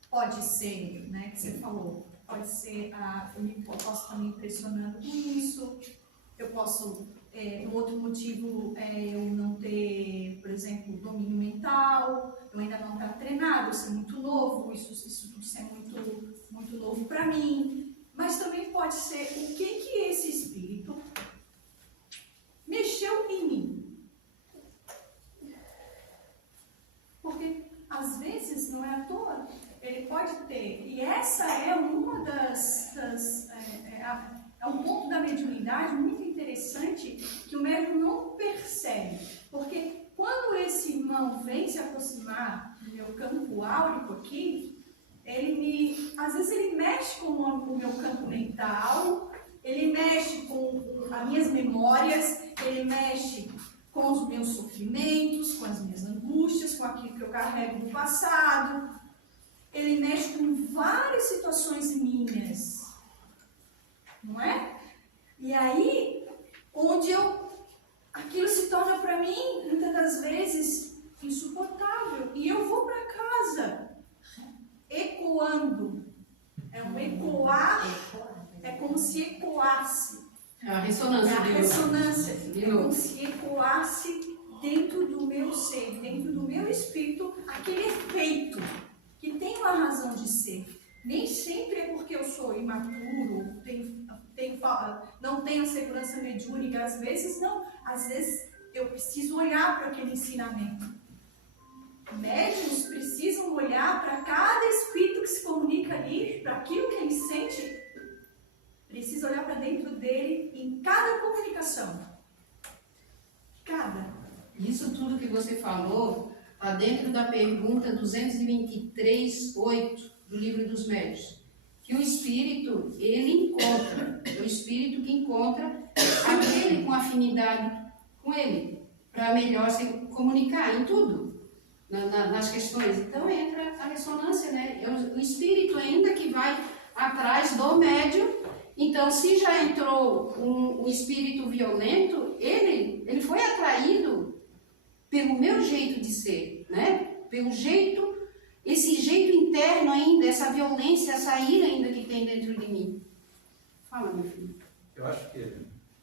Pode ser, né, que você falou, pode ser, eu posso estar me impressionando com isso, eu posso, um outro motivo é eu não ter, por exemplo, domínio mental, eu ainda não estar treinado, eu ser muito novo, isso tudo ser muito novo para mim, mas também pode ser o que esse espírito mexeu em mim. Porque, às vezes, não é à toa, ele pode ter, e essa é uma é um ponto da mediunidade muito interessante que o médium não percebe, porque quando esse irmão vem se aproximar do meu campo áurico aqui, às vezes ele mexe com o meu campo mental, ele mexe com as minhas memórias, ele mexe com os meus sofrimentos, com as minhas angústias, com aquilo que eu carrego do passado. Ele mexe com várias situações minhas, não é? E aí, aquilo se torna para mim, muitas das vezes, insuportável. E eu vou para casa, ecoando. É um ecoar, é como se ecoasse. É a ressonância. É a ressonância. É como se ecoasse dentro do meu ser, dentro do meu espírito, aquele efeito que tem uma razão de ser. Nem sempre é porque eu sou imaturo, não tenho segurança mediúnica, às vezes não. Às vezes eu preciso olhar para aquele ensinamento. Médiuns precisam olhar para cada espírito que se comunica ali, para aquilo que ele sente. Precisa olhar para dentro dele em cada comunicação. Isso tudo que você falou está dentro da pergunta 223.8 do Livro dos Médiuns. Que o espírito, ele encontra, é o espírito que encontra aquele com afinidade com ele, para melhor se comunicar em tudo, nas questões. Então entra a ressonância, né? O espírito ainda que vai atrás do médium. Então, se já entrou um espírito violento, ele foi atraído pelo meu jeito de ser, né? Pelo jeito, esse jeito interno ainda, essa violência, essa ira ainda que tem dentro de mim. Fala, meu filho. Eu acho que,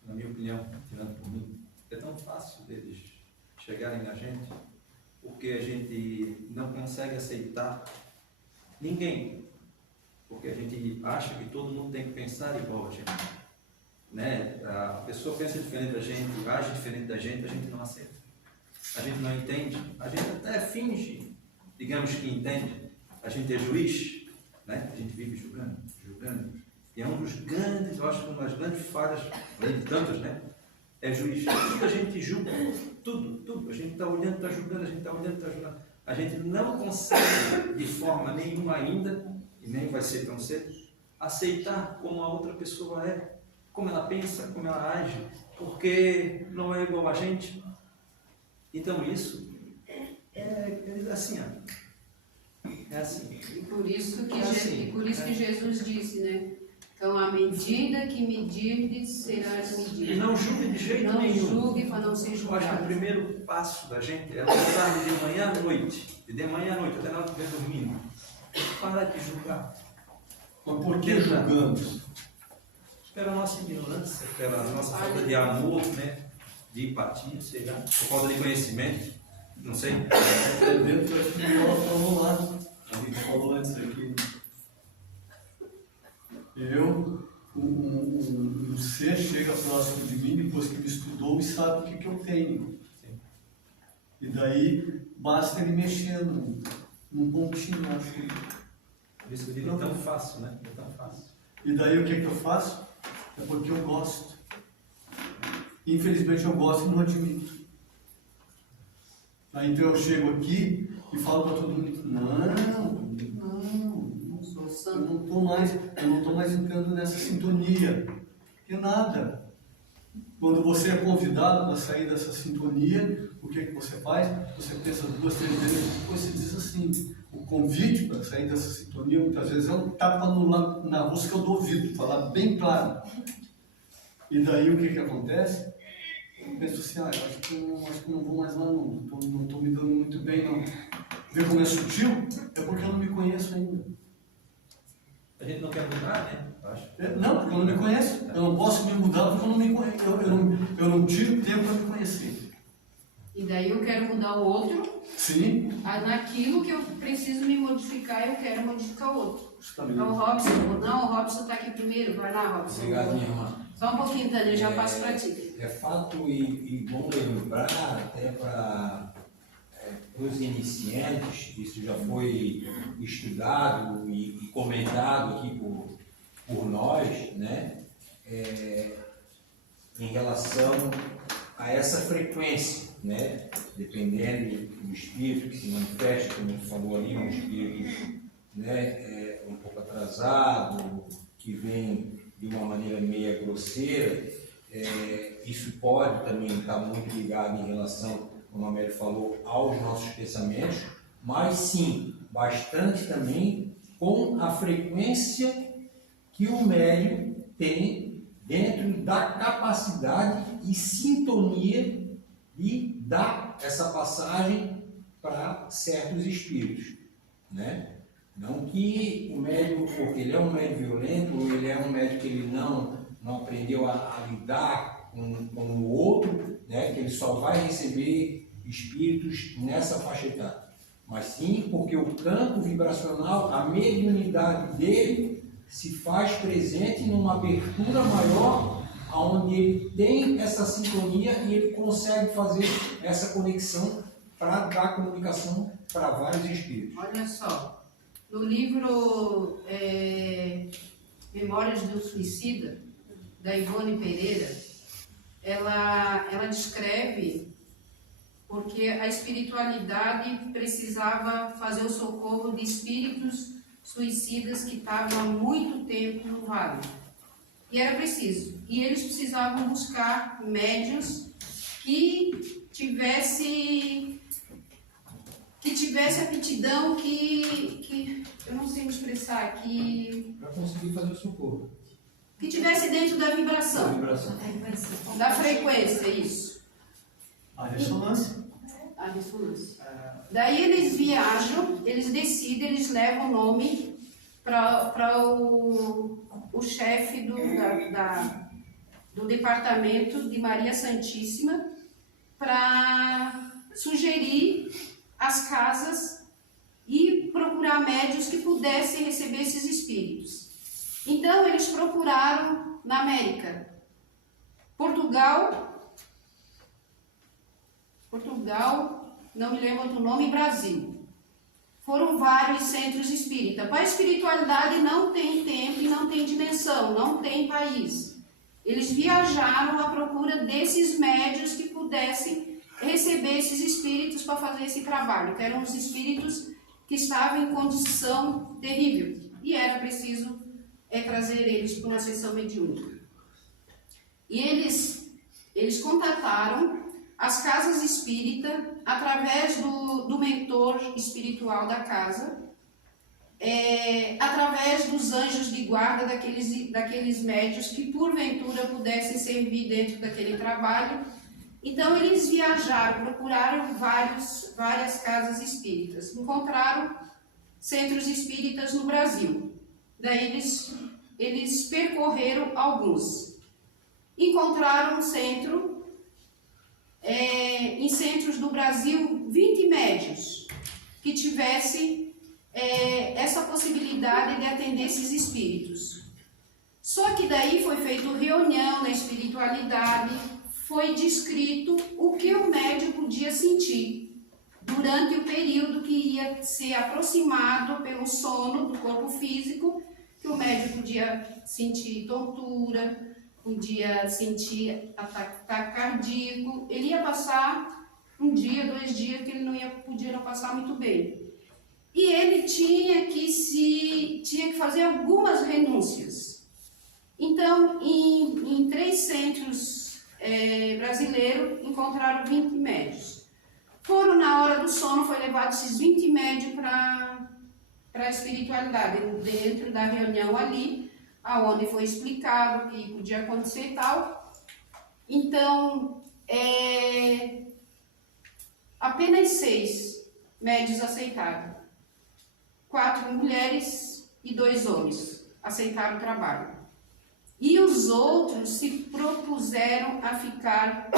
na minha opinião, tirando por mim, é tão fácil deles chegarem na gente, porque a gente não consegue aceitar ninguém. Porque a gente acha que todo mundo tem que pensar igual a gente, né? A pessoa pensa diferente da gente, age diferente da gente, a gente não aceita. A gente não entende, a gente até finge, digamos que entende. A gente é juiz, né? A gente vive julgando. E é um dos grandes, eu acho que uma das grandes falhas, além de tantas, né? É juiz. Tudo a gente julga, tudo. A gente está olhando, está julgando, a gente está olhando, está julgando. A gente não consegue, de forma nenhuma ainda, e nem vai ser tão cedo, aceitar como a outra pessoa é, como ela pensa, como ela age, porque não é igual a gente. Então isso é assim, ó. É assim. E por isso que Jesus disse, né? Então, à medida que medirdes, serás medido. E não julgue de jeito nenhum. Não julgue para não ser Eu acho que julgado. o primeiro passo da gente é levantar de manhã à noite, e de manhã à noite até na hora que estiver dormindo. Para de julgar. Mas por que julgamos? Pela nossa ignorância, pela nossa falta de amor, né? De empatia, sei lá, por falta de conhecimento, não sei. Dentro da espiritual falou lá. A gente falou antes aqui. Um ser chega próximo de mim depois que me estudou e sabe o que eu tenho. E daí basta ele mexer num pontinho, assim. Por isso que é tão fácil, né? É tão fácil. E daí o que eu faço? É porque eu gosto. Infelizmente eu gosto e não admito. Aí então eu chego aqui e falo para todo mundo, eu não estou mais entrando nessa sintonia. Que nada. Quando você é convidado para sair dessa sintonia, o que você faz? Você pensa 2, 3 vezes, depois você diz assim, o convite para sair dessa sintonia muitas vezes é um tapa na rosca do ouvido, falar bem claro. E daí o que acontece? Eu penso assim, acho que eu não vou mais lá não estou me dando muito bem não. Vê como é sutil? É porque eu não me conheço ainda. A gente não quer mudar, né? Não, porque eu não me conheço. Eu não posso me mudar porque eu não me conheço. Eu não tiro tempo para me conhecer. E daí eu quero mudar o outro. Sim. Naquilo que eu preciso me modificar, eu quero modificar o outro. Justamente. Então, o Robson está aqui primeiro. Vai lá, Robson. Obrigado, minha irmã. Só um pouquinho, Tânia, já passo para ti. É fato e bom lembrar, até para os iniciantes, isso já foi estudado e comentado aqui por nós, né? Em relação a essa frequência, né? Dependendo do espírito que se manifesta, como você falou ali, um espírito, né? Um pouco atrasado, que vem de uma maneira meia grosseira, isso pode também estar muito ligado em relação, como a Mary falou, aos nossos pensamentos, mas sim, bastante também com a frequência que o médium tem dentro da capacidade e sintonia de dar essa passagem para certos espíritos, né? Não que o médium, porque ele é um médium violento, ou ele é um médium que ele não aprendeu a lidar com o outro, né? Que ele só vai receber espíritos nessa faixa etária. Mas sim porque o campo vibracional, a mediunidade dele se faz presente numa abertura maior, onde ele tem essa sintonia e ele consegue fazer essa conexão para dar comunicação para vários espíritos. Olha só, no livro Memórias do Suicida, da Ivone Pereira, ela descreve porque a espiritualidade precisava fazer o socorro de espíritos suicidas que estavam há muito tempo no vale. E era preciso. E eles precisavam buscar médiuns que tivesse aptidão, que eu não sei me expressar, para conseguir fazer o socorro. Que tivesse dentro da vibração. Da frequência, isso. A ressonância. A ressonância. Daí eles viajam, eles decidem, eles levam o nome para o chefe do departamento de Maria Santíssima para sugerir as casas e procurar médiuns que pudessem receber esses espíritos. Então eles procuraram na América, Portugal, não me lembro outro nome, e Brasil. Foram vários centros espíritas. Para a espiritualidade não tem tempo e não tem dimensão, não tem país. Eles viajaram à procura desses médiuns que pudessem receber esses espíritos para fazer esse trabalho, que eram os espíritos que estavam em condição terrível. E era preciso trazer eles para uma sessão mediúnica. E eles contataram as casas espíritas através do mentor espiritual da casa através dos anjos de guarda daqueles médios que porventura pudessem servir dentro daquele trabalho. Então eles viajaram, procuraram várias casas espíritas, encontraram centros espíritas no Brasil. Daí eles percorreram alguns. Encontraram um centro, em centros do Brasil, 20 médios que tivessem essa possibilidade de atender esses espíritos. Só que daí foi feita reunião na espiritualidade, foi descrito o que o médium podia sentir durante o período que ia ser aproximado pelo sono do corpo físico, que o médium podia sentir tontura, podia sentir ataque cardíaco. Ele ia passar 1 dia, 2 dias que ele podia não passar muito bem. E ele tinha que fazer algumas renúncias. Então, em 3 centros brasileiros, encontraram 20 médios. Foram na hora do sono, foi levado esses 20 médios para a espiritualidade, dentro da reunião ali, aonde foi explicado o que podia acontecer e tal. Então, apenas 6 médios aceitaram. 4 mulheres e 2 homens aceitaram o trabalho. E os outros se propuseram a ficar.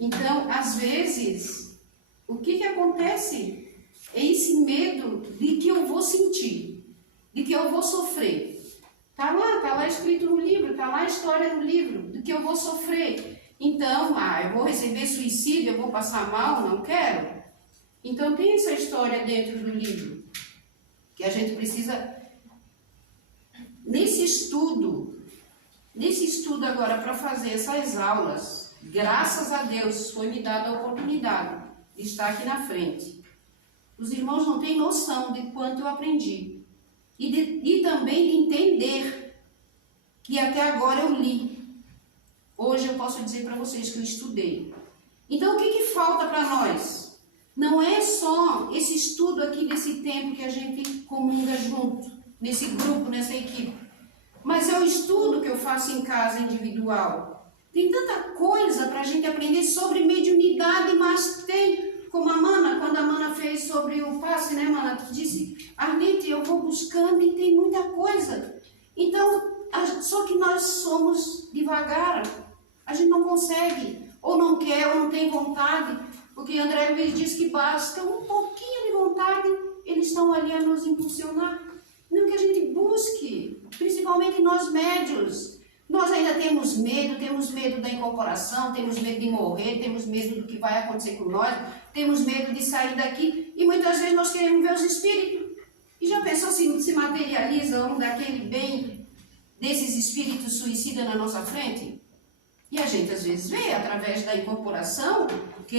Então, às vezes, o que acontece é esse medo de que eu vou sentir, de que eu vou sofrer. Tá lá escrito no livro, tá lá a história no livro, de que eu vou sofrer. Então, eu vou receber suicídio, eu vou passar mal, não quero. Então, tem essa história dentro do livro, que a gente precisa, nesse estudo agora, para fazer essas aulas, graças a Deus, foi me dada a oportunidade de estar aqui na frente. Os irmãos não têm noção de quanto eu aprendi. E também de entender que até agora eu li. Hoje eu posso dizer para vocês que eu estudei. Então, o que falta para nós? Não é só esse estudo aqui desse tempo que a gente comunga junto, nesse grupo, nessa equipe. Mas é o estudo que eu faço em casa, individual. Tem tanta coisa para a gente aprender sobre mediunidade, mas tem, como a Mana, quando a Mana fez sobre o passe, né, Mana? Tu disse, Arlete, eu vou buscando e tem muita coisa. Então, só que nós somos devagar, a gente não consegue, ou não quer, ou não tem vontade. Porque André Luiz diz que basta um pouquinho de vontade, eles estão ali a nos impulsionar. Não que a gente busque, principalmente nós médios. Nós ainda temos medo da incorporação, temos medo de morrer, temos medo do que vai acontecer com nós, temos medo de sair daqui e muitas vezes nós queremos ver os espíritos. E já pensou se materializa um daquele bem desses espíritos suicidas na nossa frente? E a gente às vezes vê através da incorporação, que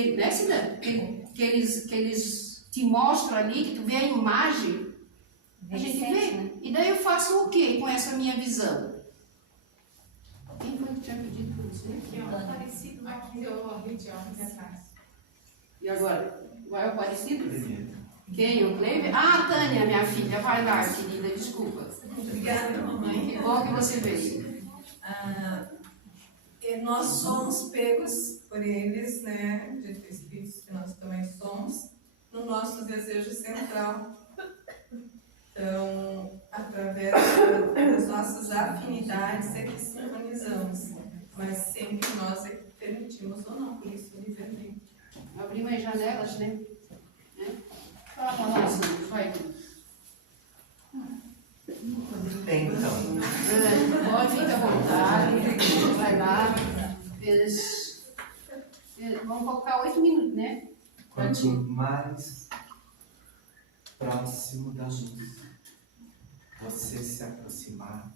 eles te mostram ali, que tu vê a imagem, a gente vê. E daí eu faço o que com essa minha visão? Quem foi que tinha pedido para você? Aqui, ó, Aparecido, aqui, ó, região, aqui atrás. E agora? Vai o Aparecido? Quem? O Cleber? Ah, Tânia, minha filha, vai lá, querida, desculpa. Obrigada, mamãe. Que bom que você veio. Nós somos pegos por eles, né, de espíritos que nós também somos, no nosso desejo central. Então, através das nossas afinidades é que sincronizamos, mas sempre nós é que permitimos ou não, por isso livremente. Abrimos as janelas, né? Fala com a nossa, vai. Então. Pode, fica à vontade, vai lá. Vamos colocar 8 minutos, né? Quanto mais próximo da luz você se aproximar,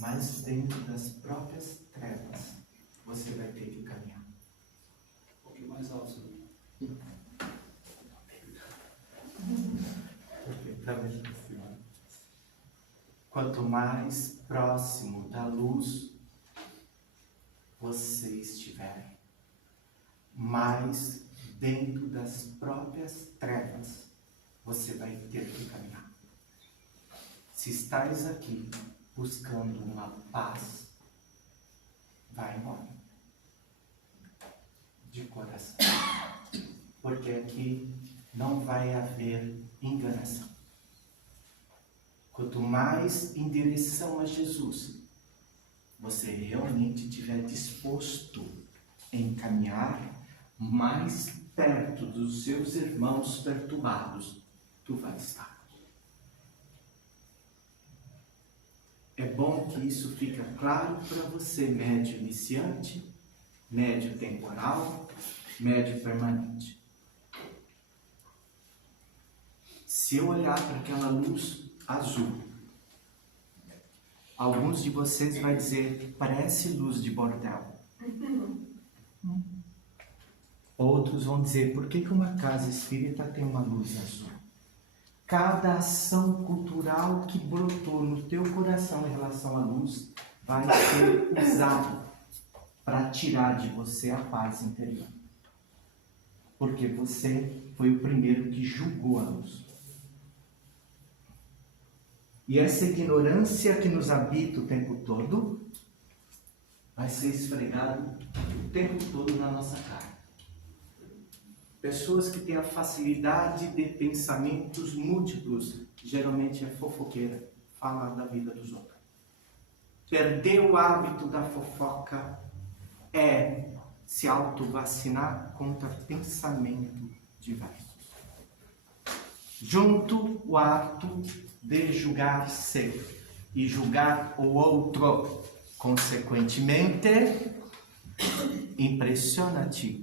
mais dentro das próprias trevas você vai ter que caminhar. Um pouquinho mais alto. Quanto mais próximo da luz você estiver, mais dentro das próprias trevas você vai ter que caminhar. Se estás aqui buscando uma paz, vai embora. De coração. Porque aqui não vai haver enganação. Quanto mais em direção a Jesus, você realmente estiver disposto em caminhar mais perto dos seus irmãos perturbados, tu vai estar. É bom que isso fique claro para você, médio iniciante, médio temporal, médio permanente. Se eu olhar para aquela luz azul, alguns de vocês vão dizer, parece luz de bordel. Outros vão dizer, por que uma casa espírita tem uma luz azul? Cada ação cultural que brotou no teu coração em relação à luz vai ser usada para tirar de você a paz interior. Porque você foi o primeiro que julgou a luz. E essa ignorância que nos habita o tempo todo vai ser esfregado o tempo todo na nossa cara. Pessoas que têm a facilidade de pensamentos múltiplos, geralmente é fofoqueira, fala da vida dos outros. Perder o hábito da fofoca é se autovacinar contra pensamento diversos. Junto o ato de julgar-se e julgar o outro, consequentemente, impressiona-te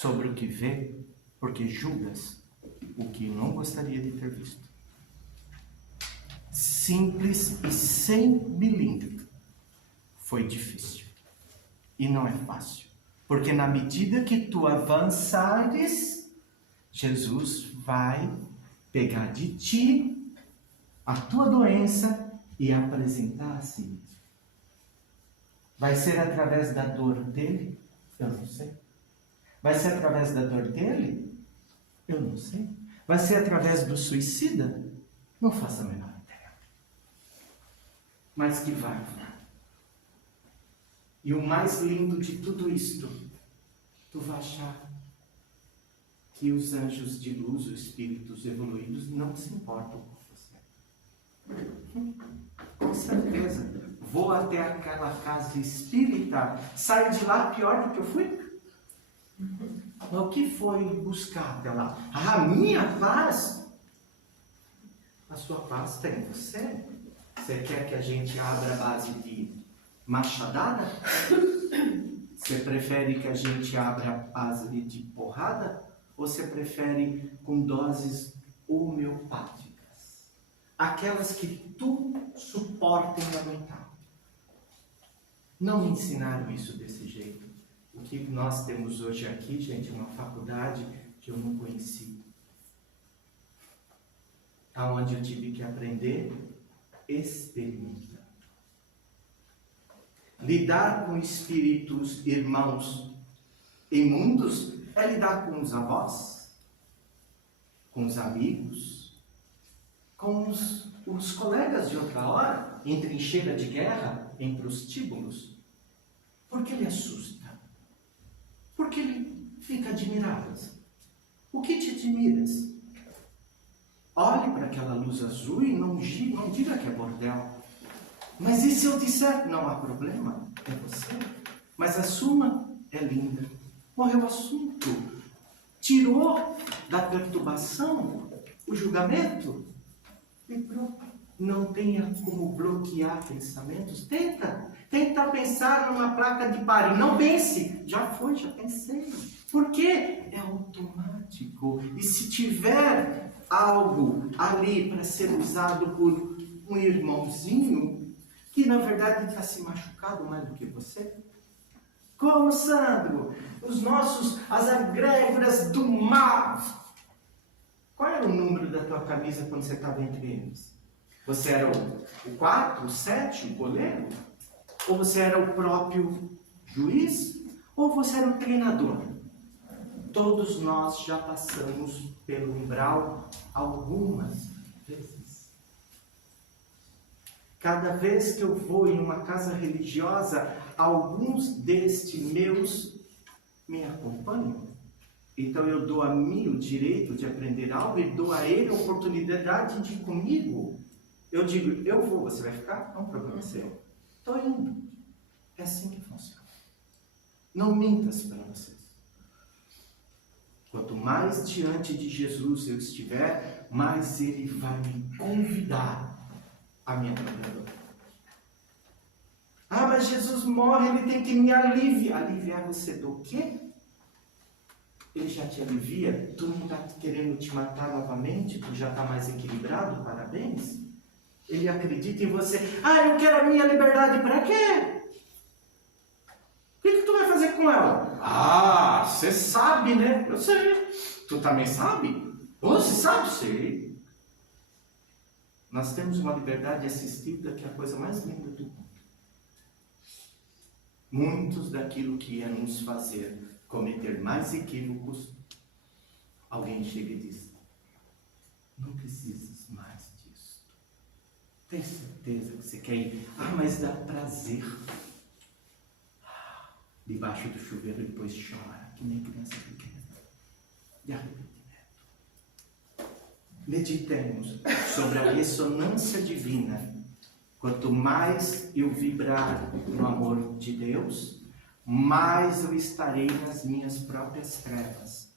sobre o que vê, porque julgas o que não gostaria de ter visto. Simples e sem milímetro. Foi difícil. E não é fácil. Porque na medida que tu avançares, Jesus vai pegar de ti a tua doença e apresentar a si mesmo. Vai ser através da dor dele? Eu não sei. Vai ser através da dor dele? Eu não sei. Vai ser através do suicida? Não faço a menor ideia. Mas que vai. E o mais lindo de tudo isto, tu vai achar que os anjos de luz, os espíritos evoluídos, não se importam com você. Com certeza. Vou até aquela casa espírita, saio de lá pior do que eu fui. O que foi buscar até lá? A minha paz? A sua paz está em você. Você quer que a gente abra a base de machadada? Você prefere que a gente abra a base de porrada? Ou você prefere com doses homeopáticas? Aquelas que tu suportem aguentar. Não me ensinaram isso desse jeito. O que nós temos hoje aqui, gente, é uma faculdade que eu não conheci. Aonde eu tive que aprender experimentando. Lidar com espíritos irmãos imundos é lidar com os avós, com os amigos, com os colegas de outra hora, em trincheira de guerra, em prostíbulos. Por que ele assusta? Por que ele fica admirado? O que te admiras? Olhe para aquela luz azul e não diga que é bordel. Mas e se eu disser que não há problema? É você. Mas assuma, é linda. Morreu o assunto. Tirou da perturbação o julgamento. E pronto. Não tenha como bloquear pensamentos. Tenta pensar numa placa de pare. Não pense. Já foi, já pensei. Por quê? É automático. E se tiver algo ali para ser usado por um irmãozinho, que na verdade está se machucado mais do que você? Como, Sandro? As agrégoras do mal. Qual era o número da tua camisa quando você estava entre eles? Você era o 4, o 7, o goleiro? Ou você era o próprio juiz? Ou você era o treinador? todos nós já passamos pelo umbral algumas vezes. Cada vez que eu vou em uma casa religiosa, alguns destes meus me acompanham. Então eu dou a mim o direito de aprender algo e dou a ele a oportunidade de ir comigo. Eu digo, eu vou, você vai ficar? Não é um problema seu. Estou indo. É assim que funciona. Não mintas para vocês. Quanto mais diante de Jesus eu estiver, mais Ele vai me convidar a minha própria dor. Ah, mas Jesus morre, Ele tem que me aliviar. Aliviar você do quê? Ele já te alivia? Tu não está querendo te matar novamente? Tu já está mais equilibrado? Parabéns. Ele acredita em você. Ah, eu quero a minha liberdade. Para quê? O que tu vai fazer com ela? Ah, você sabe, né? Eu sei. Tu também sabe? Você sabe? Sei. Nós temos uma liberdade assistida que é a coisa mais linda do mundo. Muitos daquilo que ia nos fazer cometer mais equívocos, alguém chega e diz, não precisas mais disso. Tem certeza que você quer ir? Ah, mas dá prazer. Debaixo do chuveiro depois chora, que nem criança pequena. De arrependimento. Meditemos sobre a ressonância divina. Quanto mais eu vibrar no amor de Deus, mais eu estarei nas minhas próprias trevas.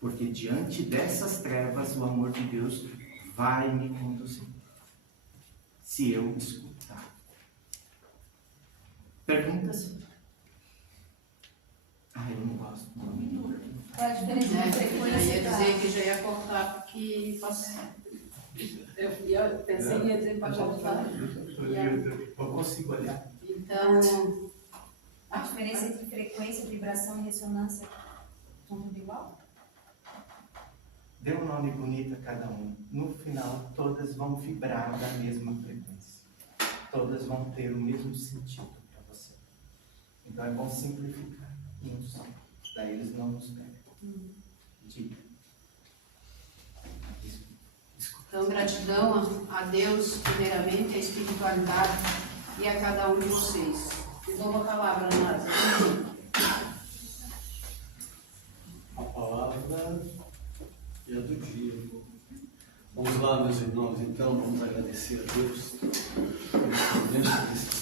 Porque diante dessas trevas, o amor de Deus vai me conduzir. Se eu escutar. Perguntas? Ah, eu não gosto. Qual a diferença de frequência? Eu ia dizer que já ia cortar, porque eu pensei em dizer para cortar. Eu consigo olhar. Então, a diferença entre frequência, vibração e ressonância são tudo igual? Dê um nome bonito a cada um. No final, todas vão vibrar da mesma frequência. Todas vão ter o mesmo sentido para você. Então é bom simplificar. Isso. Daí eles não nos pegam. Diga. Então, gratidão a Deus, primeiramente, a espiritualidade e a cada um de vocês. Eu dou uma palavra, Nádia. A palavra é a do dia. Vamos lá, meus irmãos, então, vamos agradecer a Deus.